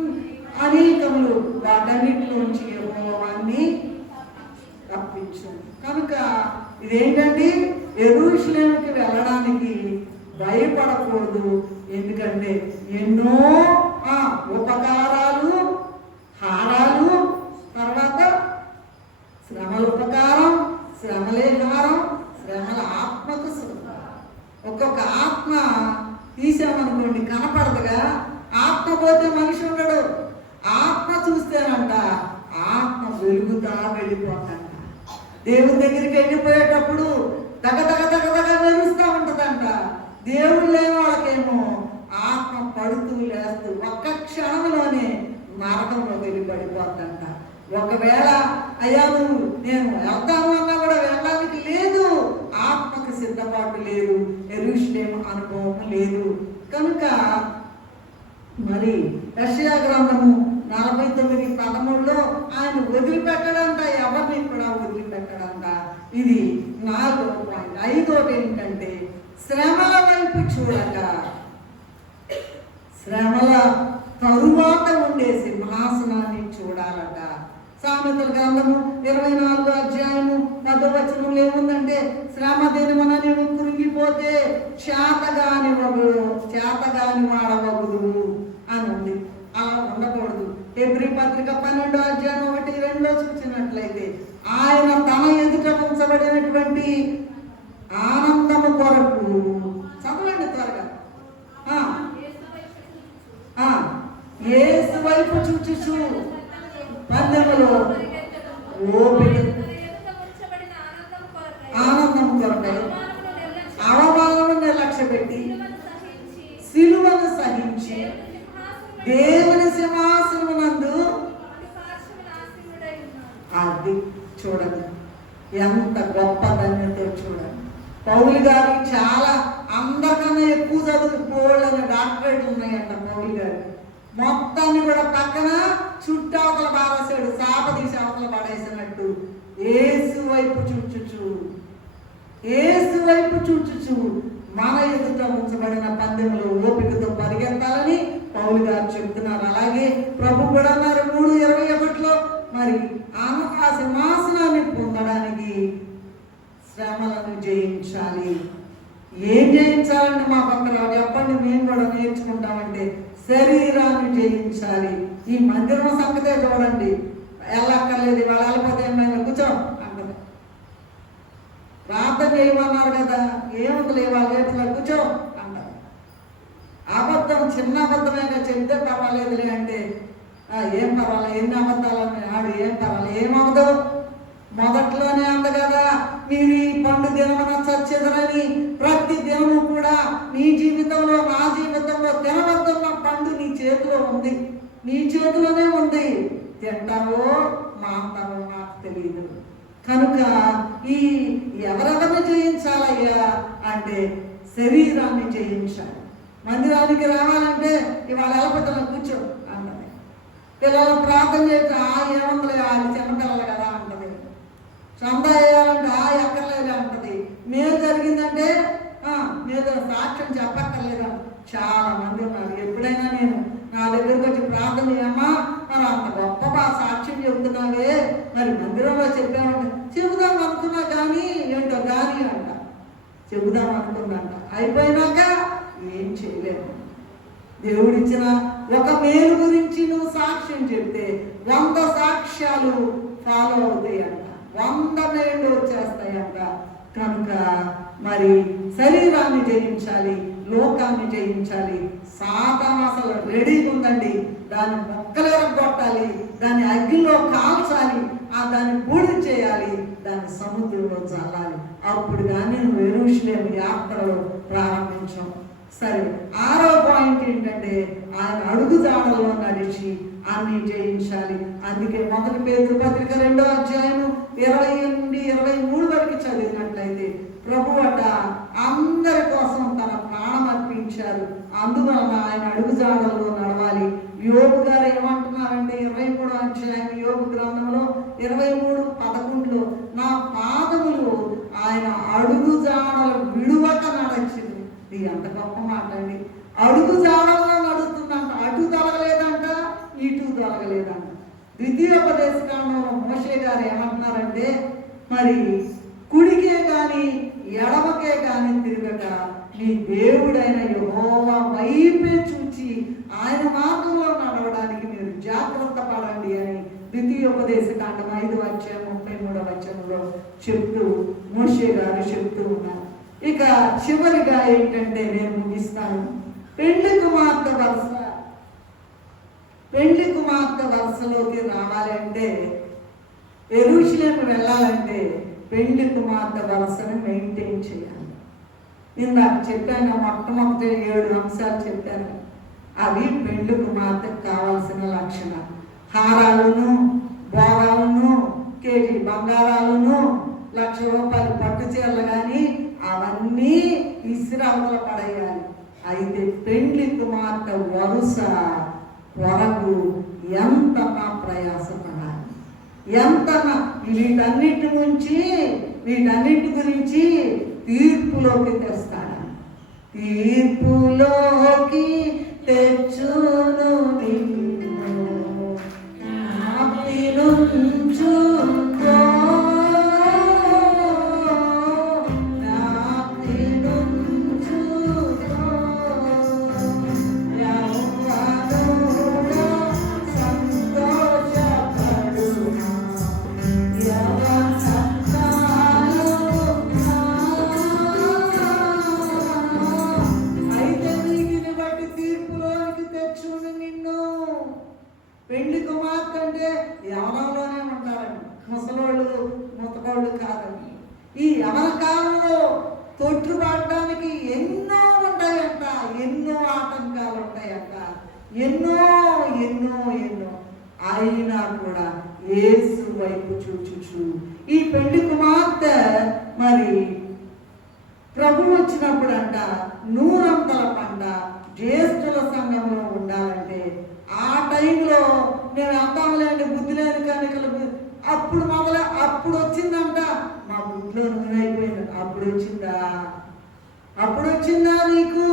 అనేకములు, వాటన్నిటిలోంచి యెహోవాని తప్పించు. కనుక ఇదేంటండి, యెరూషలేముకి వెళ్ళడానికి భయపడకూడదు. ఎందుకంటే ఎన్నో ఉపకారాలు, హారాలు, తర్వాత శ్రమల ఉపకారం, శ్రమలే హారం, శ్రమల ఆత్మకు ఒక్కొక్క ఆత్మ తీసామనుకోండి కనపడదుగా. ఆత్మ పోతే మనిషి ఉండడు. ఆత్మ చూస్తేనంట ఆత్మ వెలుగుతా వెళ్ళిపోతాంట. దేవుని దగ్గరికి వెళ్ళిపోయేటప్పుడు తగ మెరుస్తూ ఉంటుందంట. దేవుడు లేని వాళ్ళకేమో ఆత్మ పడుతూ లేస్తూ ఒక్క క్షణంలోనే నరకంలో వెళ్ళిపడిపోద్దంట. ఒకవేళ అయ్యా నేను వెళ్తాను అన్నా కూడా వెళ్ళడానికి లేదు. ఆత్మకు సిద్ధపాటు లేదు, యెరూషలేము అనుభవం లేదు. కనుక మరి యెషయా గ్రంథము 49:13 ఆయన వదిలిపెట్టడంట, ఎవరిని కూడా వదిలిపెట్టడంట. ఇది 4వ పాయింట్. 5వది ఏంటంటే శ్రమల వైపు చూడక, శ్రమల తరువాత ఉండే సింహాసనాన్ని చూడాలట. సామెతల గ్రంథము 24:10 ఏముందంటే శ్రమ దినమున నీవు కృంగిపోతే చేతగాని వాడవగుదు అని ఉంది. అలా ఉండకూడదు. హెబ్రీ పత్రిక 12:1-2 చూసినట్లయితే ఆయన తన ఎదుట ఉంచబడినటువంటి ఆనందము కొరకు, చదవండి త్వరగా, యేసు వైపు చూచుచు పందెములో ఓపిక, ఆనందం కొరకై అవమానము నిర్లక్ష్య పెట్టి సిలువను సహించి దేవుని సింహాసనమునందు, అది చూడండి ఎంత గొప్ప ధన్యతో చూడండి. పౌలు గారు చాలా అందరికన్నా ఎక్కువ చదువు పోళ్ళని డాక్టరేట్ ఉన్నాయంట పౌలు గారు. మొత్తాన్ని కూడా పక్కన చుట్టావతల బారేసాడు, సాప తీసి అవతల పడేసినట్టు. యేసు వైపు చూచుచు మన ఎదుట ఉంచబడిన పందెంలో ఓపికతో పరిగెత్తాలని పౌలు గారు చెప్తున్నారు. అలాగే ప్రభు కూడా అన్నారు 3:21 మరి ఆ సింహాసనాన్ని పొందడానికి శ్రమలను జయించాలి. ఏం జయించాలండి? మా పక్కన చెప్పండి, మేము కూడా నేర్చుకుంటామంటే శరీరాన్ని జయించాలి. ఈ మందిరం సంగతే చూడండి, వెళ్ళక్కర్లేదు, వాళ్ళు వెళ్ళిపోతే ఏమైనా కూర్చో అంటారు. ప్రార్థన చేయమన్నారు కదా, ఏముంది వాళ్ళు చేతుల్లో కూర్చో అంటారు. అబద్ధం చిన్న అబద్ధమేగా చెప్తే పర్వాలేదులే అంటే ఏం పర్వాలేదు, ఎన్ని అబద్ధాలు ఆడు ఏం పర్వాలేదు, ఏమవదు. మొదట్లోనే అంద కదా మీరు ఈ పండు దినమున చచ్చెదరని. ప్రతి దినము కూడా నీ జీవితంలో నా జీవితంలో తినవద్దన్న పండు నీ చేతిలో ఉంది, నీ చేతిలోనే ఉంది. తింటావో మాంటావో నాకు తెలియదు. కనుక ఈ ఎవరెవరిని జయించాలయ్యా అంటే శరీరాన్ని జయించాలి. మందిరానికి రావాలంటే ఇవాళ వెళ్ళపట్టలో కూర్చో అంటది. పిల్లలు ప్రార్థన చేస్తే ఏముందలే వాళ్ళు చిన్నపిల్లలు కదా అంటది. చందా వేయాలంటే ఎక్కర్లేదు అంటది. మేలు జరిగిందంటే మీద సాక్ష్యం చెప్పక్కర్లేదు. చాలా మంది ఉన్నారు. ఎప్పుడైనా నేను నా దగ్గరకు వచ్చి ప్రార్థన చేయమ్మా, మరి అంత గొప్ప సాక్ష్యం చెబుతున్నావే, మరి మందిరంలో చెప్పామంటే చెబుదాం అనుకున్నా కానీ ఏంటో కానీ అంట, చెబుదాం అనుకున్నాంట. అయిపోయినాక ఏం చేయలేదు. దేవుడిచ్చిన ఒక మేలు గురించి నువ్వు సాక్ష్యం చెప్తే 100 సాక్ష్యాలు ఫాలో అవుతాయంట, 100 మేళ్ళు వచ్చేస్తాయంట. కనుక మరి శరీరాన్ని జయించాలి, లోకాన్ని జయించాలి. సాతాను అసలు రెడీగా ఉందండి. దాన్ని మొక్కలెరగొట్టాలి, దాన్ని అగ్నిలో కాల్చాలి, దాన్ని బూడి చేయాలి, దాన్ని సముద్రంలో చల్లాలి. అప్పుడు కానీ నువ్వు యెరూషలేము యాత్రలో ప్రారంభించాం. సరే, 6వ పాయింట్ ఏంటంటే ఆయన అడుగుజాడల్లో నడిచి అన్ని జయించాలి. అందుకే 1 పేతురు పత్రిక 2వ అధ్యాయము 20-23 వరకు చదివినట్లయితే ప్రభువట అందరి కోసం తన ప్రాణం అర్పించారు. అందువలన ఆయన అడుగుజాడల్లో నడవాలి. యోబు గారు ఏమంటున్నారంటే 23వ అధ్యాయం యోబు గ్రంథంలో 23:11 నా పాదములు ఆయన అడుగుజాడలు విడువక నడచింది. ఇది ఎంత గొప్ప మాట అండి. అడుగుజాడల్లో నడుస్తుందంట, అటు తొలగలేదంట, ఇటు తొలగలేదంట. ద్వితీయోపదేశకాండంలో మోషే గారు ఏమంటున్నారంటే మరి కుడికే కానీ ఎడమకే కానీ తిరగక నీ దేవుడైన యెహోవా వైపే చూచి ఆయన మార్గంలో నడవడానికి మీరు జాగ్రత్త పడండి అని ద్వితీయోపదేశకాండం 5వ అధ్యాయం 33వ వచనంలో చెప్తూ మోషే గారు చెప్తూ ఉన్నారు. ఇక చివరిగా ఏంటంటే నేను ముగిస్తాను. పెళ్లి కుమార్తె వరుసలోకి రావాలంటే, యెరూషలేము వెళ్ళాలంటే పెళ్లి కుమార్తె వరుసను మెయింటైన్ చేయాలి. ఇందాక చెప్పాను, మొట్టమొదటి 7 అంశాలు చెప్పాను. అవి పెళ్లి కుమార్తెకు కావాల్సిన లక్షణాలు. హారాలను, బోరాలను, కేజీ బంగారాలను, ₹1,00,000 పట్టు చీరలు కానీ అవన్నీ ఇసిరావతల పడేయాలి. అయితే పెండ్లి కుమార్తె వరుస కొరకు ఎంతనా ప్రయాసపడాలి, ఎంతనా వీటన్నిటి గురించి తీర్పులోకి తెస్తాడు. తీర్పులోకి తెచ్చును నిన్ను జ్ఞాప్తి నుంచుకో, జ్ఞాప్తి నుంచుకో. యవ్వనుడా సంతోషపడుమా, అయితే నీటిని బట్టి తీర్పులోకి తెచ్చును నిన్ను. పెళ్లి కుమార్తె అంటే యవనంలోనే ఉంటారండి, ముసలోళ్ళు ముతకోళ్ళు కాదండి. ఈ యవన కాలంలో తొట్టుపడడానికి ఎన్నో ఉంటాయంట, ఎన్నో ఆటంకాలు ఉంటాయంట, ఎన్నో ఎన్నో ఎన్నో. అయినా కూడా యేసు వైపు చూచుచు ఈ పెళ్లి కుమార్తె మరి ప్రభు వచ్చినప్పుడు అంట 100 పంట జ్యేష్ఠుల సంఘంలో ఉండాలంటే ఆ టైంలో మేము వెళ్తాంలేండి బుద్ధి లేని కనుకలు అప్పుడు వచ్చిందంట. మా బుద్ధిలో నూనె అయిపోయింది. అప్పుడు వచ్చిందా నీకు?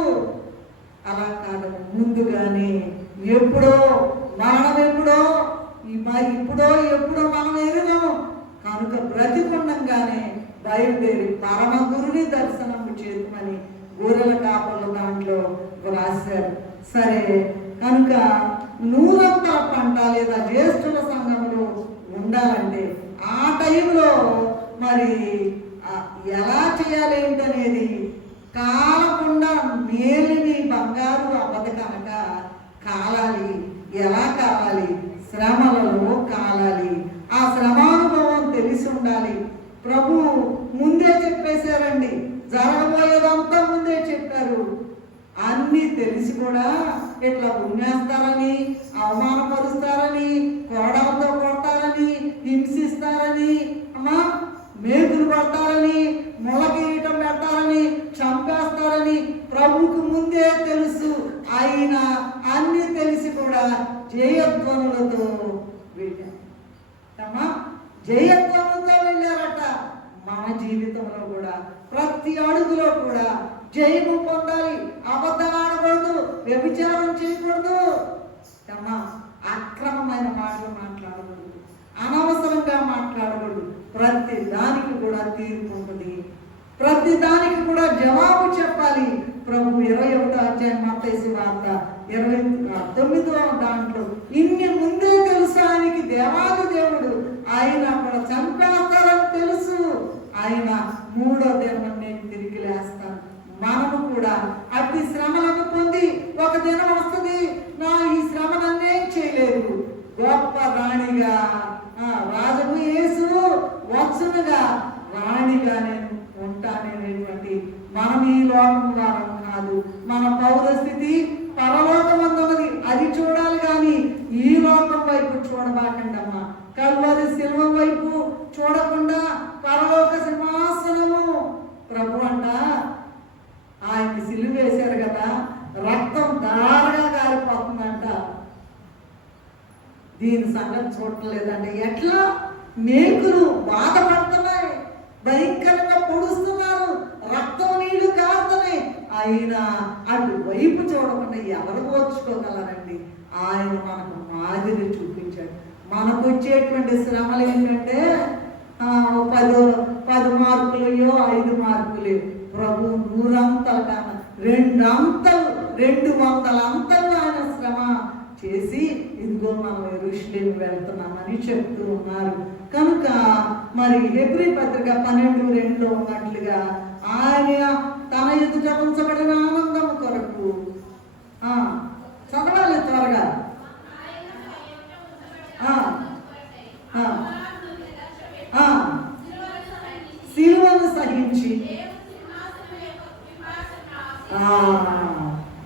అలా కాదు, ముందుగానే ఎప్పుడో ఎప్పుడో మనం ఎరుగము కనుక బ్రతికుండంగానే బయలుదేరి పరమ గురుని దర్శనం చేతుమని గొర్రెల కాపర్ల దాంట్లో రాశారు. సరే కనుక 100 పంట లేదా జ్యేష్ఠుల సంఘంలో ఉండాలంటే ఆ టైంలో మరి ఎలా చేయాలి ఏంటనేది కాలకుండా మేలిని బంగారు అవ్వదు కనుక కాలాలి. ఎలా కావాలి? శ్రమలలో కాలాలి. ఆ శ్రమానుభవం తెలిసి ఉండాలి. ప్రభు ముందే చెప్పేశారండి, జరగబోయేదంతా ముందే చెప్పారు. అన్నీ తెలిసి కూడా ఇట్లా ఉమ్మేస్తారని, అవమానపరుస్తారని, కోడలతో కొడతారని, హింసిస్తారని, మేకులు పడతారని, మొలకీయటం పెడతారని, చంపేస్తారని ప్రభుకు ముందే తెలుసు. అయినా అన్నీ తెలిసి కూడా జయధ్వనులతో వెళ్ళారు. జయధ్వనులతో వెళ్ళారట. మన జీవితంలో కూడా ప్రతి అడుగులో కూడా జయము పొందాలి. అబద్ధాలు ఆడకూడదు, వ్యభిచారం చేయకూడదు, అక్రమమైన మాటలు మాట్లాడకూడదు, అనవసరంగా మాట్లాడకూడదు. ప్రతి దానికి కూడా తీర్పు ఉంటుంది, ప్రతి దానికి కూడా జవాబు చెప్పాలి. ప్రభు 21వ అధ్యాయం మత్తయి సువార్త 29వ దాంట్లో ఇన్ని ముందే తెలుసు ఆయనకి, దేవాది దేవుడు. ఆయన అక్కడ చంపేస్తారని తెలుసు. ఆయన 3వ దినం నేను తిరిగి లేస్తాను. మనము కూడా అట్టి శ్రమలను పొంది ఒక దినం వస్తుంది, నా ఈ శ్రమలన్నేం చేయలేదు, గొప్ప రాణిగా రాజు యేసు వచ్చునుగా రాణిగా నేను ఉంటాననేటువంటి మనం ఈ లోకం వారం కాదు. మన పౌరస్థితి పరలోకమందున్నది, అది చూడాలి కానీ ఈ లోకం వైపు చూడబాకండమ్మా. కల్వరి శిల్వ వైపు చూడకుండా పరలోక సింహాసనము ప్రభు అంట ఆయన సిలువ వేశారు కదా, రక్తం దారుగా కారిపోతుందంట. దీని సంగతి చూడలేదంటే ఎట్లా మేకులు బాధపడుతున్నాయి, భయంకరంగా పొడుస్తున్నారు, రక్తం నీళ్లు కారుతున్నాయి. అయినా అటు వైపు చూడకుండా ఎవరు ఓర్చుకోగలరండి? ఆయన మనకు మాదిరి చూపించాడు. మనకు వచ్చేటువంటి శ్రమలు ఏంటంటే 10 మార్కులయో 5 మార్కులు. ప్రభు 100 కన్నా 200 అంతలు ఆయన శ్రమ చేసి ఇదిగో మనం యెరూషలేము వెళ్తున్నామని చెప్తూ ఉన్నారు. కనుక మరి హెబ్రీ పత్రిక 12:2 ఉన్నట్లుగా ఆయన తన ఎదుట ఉంచబడిన ఆనందం కొరకు చదవాలి త్వరగా. సిలువను సహించి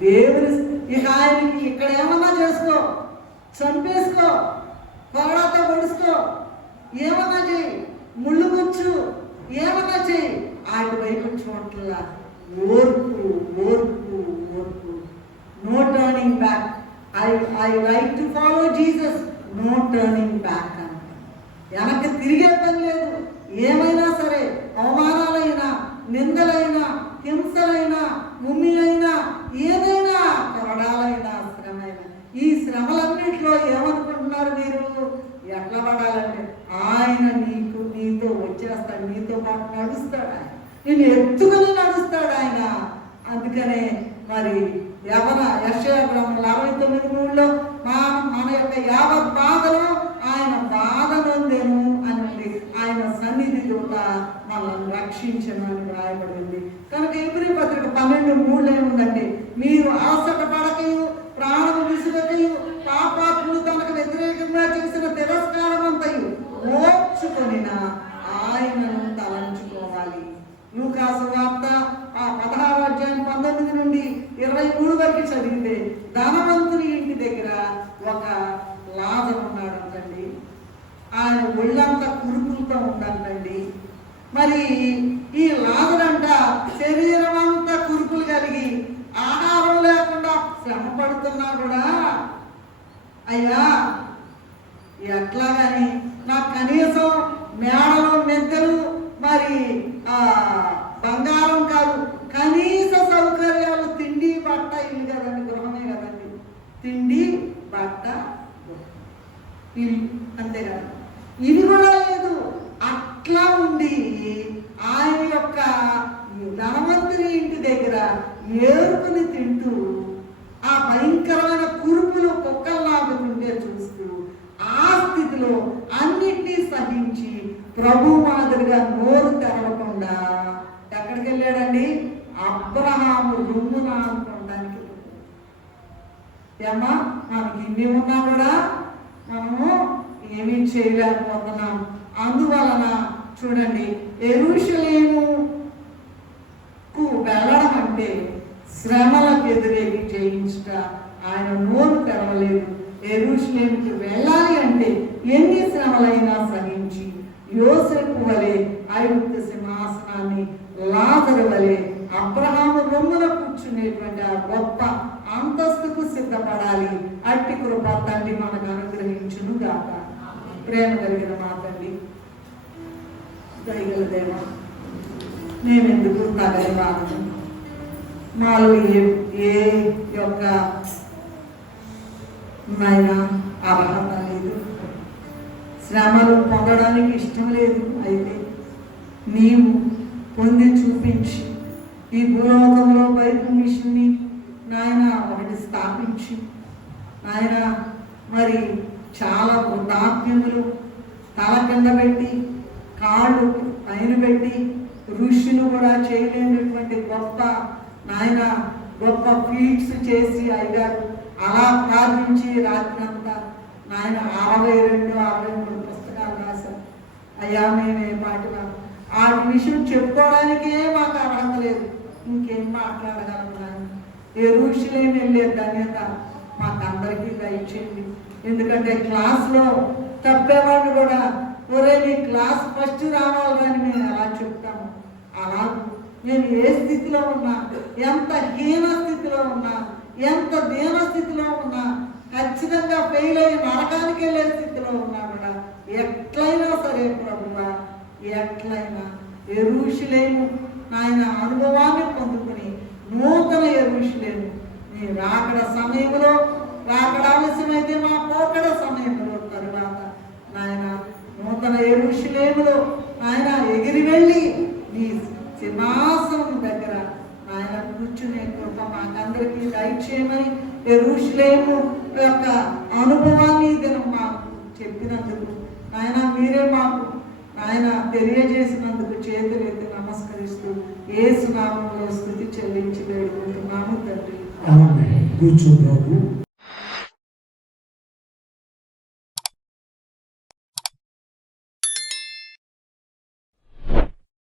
దేవుని ఇక ఆయనకి ఇక్కడ ఏమన్నా చేసుకో, చంపేసుకో, కొరడాతో పొడుసుకో, ఏమన్నా చేయి, ముళ్ళు గుచ్చు, ఏమన్నా చేయి, ఆయన వైపు చూడట్లా. ఓర్పు ఓర్పు ఓర్పు, no turning back. I like to follow Jesus, no turning back అంట. వెనక్కి తిరిగే పని లేదు. ఏమైనా సరే, అవమానాలైనా, నిందలైనా, హింసలైనా, ముమ్మి అయినా, ఏదైనా, కొరడాలైనా, శ్రమైనా, ఈ శ్రమలన్నింటిలో ఏమనుకుంటున్నారు మీరు? ఎట్లా పడాలంటే ఆయన నీతో వచ్చేస్తాడు, నీతో పాటు నడుస్తాడు, ఆయన నిన్ను ఎత్తుకుని నడుస్తాడు ఆయన. అందుకనే మరి యెషయా గ్రంథం 69:3 మన యొక్క యావత్ బాధలో ఆయన బాధ నొందెను అని ఆయన సన్నిధి దూత మనల్ని రక్షించను అని రాయబడింది. కనుక ఎబ్రీ పత్రిక 12:3 ఏముందంటే, మీరు అలసట పడకయు, ప్రాణము విసుగకయు, పాపాత్ములు తనకు వ్యతిరేకంగా చేసిన తిరస్కారం అంతయు మోర్చుకొనిన ఆయనను తలంచుకోవాలి. లూకా సువార్త 16:19-23 వరకు చదివితే, ధనవంతుని ఇంటి దగ్గర ఒక లాజరు ఉన్నాడంటండి. ఆయన ఒళ్ళంతా కురుకులతో ఉందంటండి. మరి ఈ లాజరంట శరీరం అంతా కురుకులు కలిగి ఆహారం లేకుండా శ్రమ పడుతున్నా కూడా, అయ్యా ఎట్లాగని నాకు కనీసం మేడలు, మెద్దలు, మరి బంగారం కాదు, కనీస సౌకర్యాలు, తిండి, బట్ట, ఇల్లు కదండి, గృహమే కదండి, తిండి, బట్ట, ఇల్లు, అంతేకాదు, ఇది కూడా లేదు. అట్లా ఉండి ఆయన యొక్క ధనవంతుని ఇంటి దగ్గర ఏరుకుని తింటూ, ఆ భయంకరమైన కురుపులు కుక్కల్లాగుతుంటే చూస్తూ, ఆ స్థితిలో అన్నిటినీ సహించి ప్రభు మాదిరిగా నోరు తెరవకుండా ఎక్కడికి వెళ్ళాడండి? అబ్రహాము రొమ్మున అనుకోవడానికి. ఏమా, మనకి ఇన్ని ఉన్నా కూడా మనము ఏమీ చేయలేకపోతున్నాం. అందువలన చూడండి, యెరూషలేముకు వెళ్ళడం అంటే శ్రమలకు ఎదురేగి జయించుట. ఆయన నోరు తెరవలేదు. యెరూషలేముకి వెళ్ళాలి అంటే ఎన్ని శ్రమలైనా సహించి, యోసేపు వలె ఐగుప్తు సింహాసనాన్ని, లాజరు వలె అబ్రహాము రొమ్మున కూర్చునేటువంటి ఆ గొప్ప అంతస్తుకు సిద్ధపడాలి. అట్టి కృప తండ్రి మనకు అనుగ్రహించును గాక. ప్రేమ కలిగిన మా తండ్రి, దయగల దేవ, మేమెందుకు తగని వాదము, మాలో ఏ యొక్క అర్హత లేదు, శ్రమలు పొందడానికి ఇష్టం లేదు. అయితే నీవు పొంది చూపించి ఈ భూలోకంలో బైబిల్ మిషన్ని నాయన ఒకటి స్థాపించి, నాయన మరి చాలా వృద్ధాప్యములు తల కింద పెట్టి, కాళ్ళు పైన పెట్టి, ఋషులు కూడా చేయలేనటువంటి గొప్ప నాయన గొప్ప ఫీట్స్ చేసి అయ్యారు. అలా ప్రార్థించి రాత్రంతా నాయన 62-63 పుస్తకాలు రాశారు. అయ్యా, మేమే పాటిగా వాటి విషయం చెప్పుకోవడానికే మాకు అర్హత లేదు, ఇంకేం మాట్లాడగలము నాయన. యెరూషలేము వెళ్ళే ధన్యత మాకందరికీ దయచేయండి. ఎందుకంటే క్లాస్లో తప్పేవాళ్ళు కూడా, ఒరే నీ క్లాస్ ఫస్ట్ రావాలని మేము ఎలా చెప్తాము, అలా నేను ఏ స్థితిలో ఉన్నా, ఎంత హీన స్థితిలో ఉన్నా, ఎంత దీన స్థితిలో ఉన్నా, ఖచ్చితంగా ఫెయిల్ అయ్యి నరకానికి వెళ్ళే స్థితిలో ఉన్నా కూడా, ఎట్లయినా సరే ప్రభువా, ఎట్లయినా యెరూషలేము నాయన అనుభవాన్ని పొందుకుని, నూతన యెరూషలేము నీ రాకడ సమయంలో, రాకడ ఆలస్యమైతే మా పోకడ సమయంలో తరువాత నాయన నూతన యెరూషలేములో నాయన ఎగిరి వెళ్ళి నీ సింహాసనం దగ్గర నాయన కూర్చునే కృప మాకందరికీ దయచేయమని, యెరూషలేము యొక్క అనుభవాన్ని దినం మాకు చెప్పినందుకు నాయన మీరే మాకు నాయన తెలియజేసినందుకు చేతులెత్తి నమస్కరిస్తూ యేసు నామములో స్తుతి చెల్లించి వేడుకుంటున్నాము తండ్రి. కూర్చో బాబు.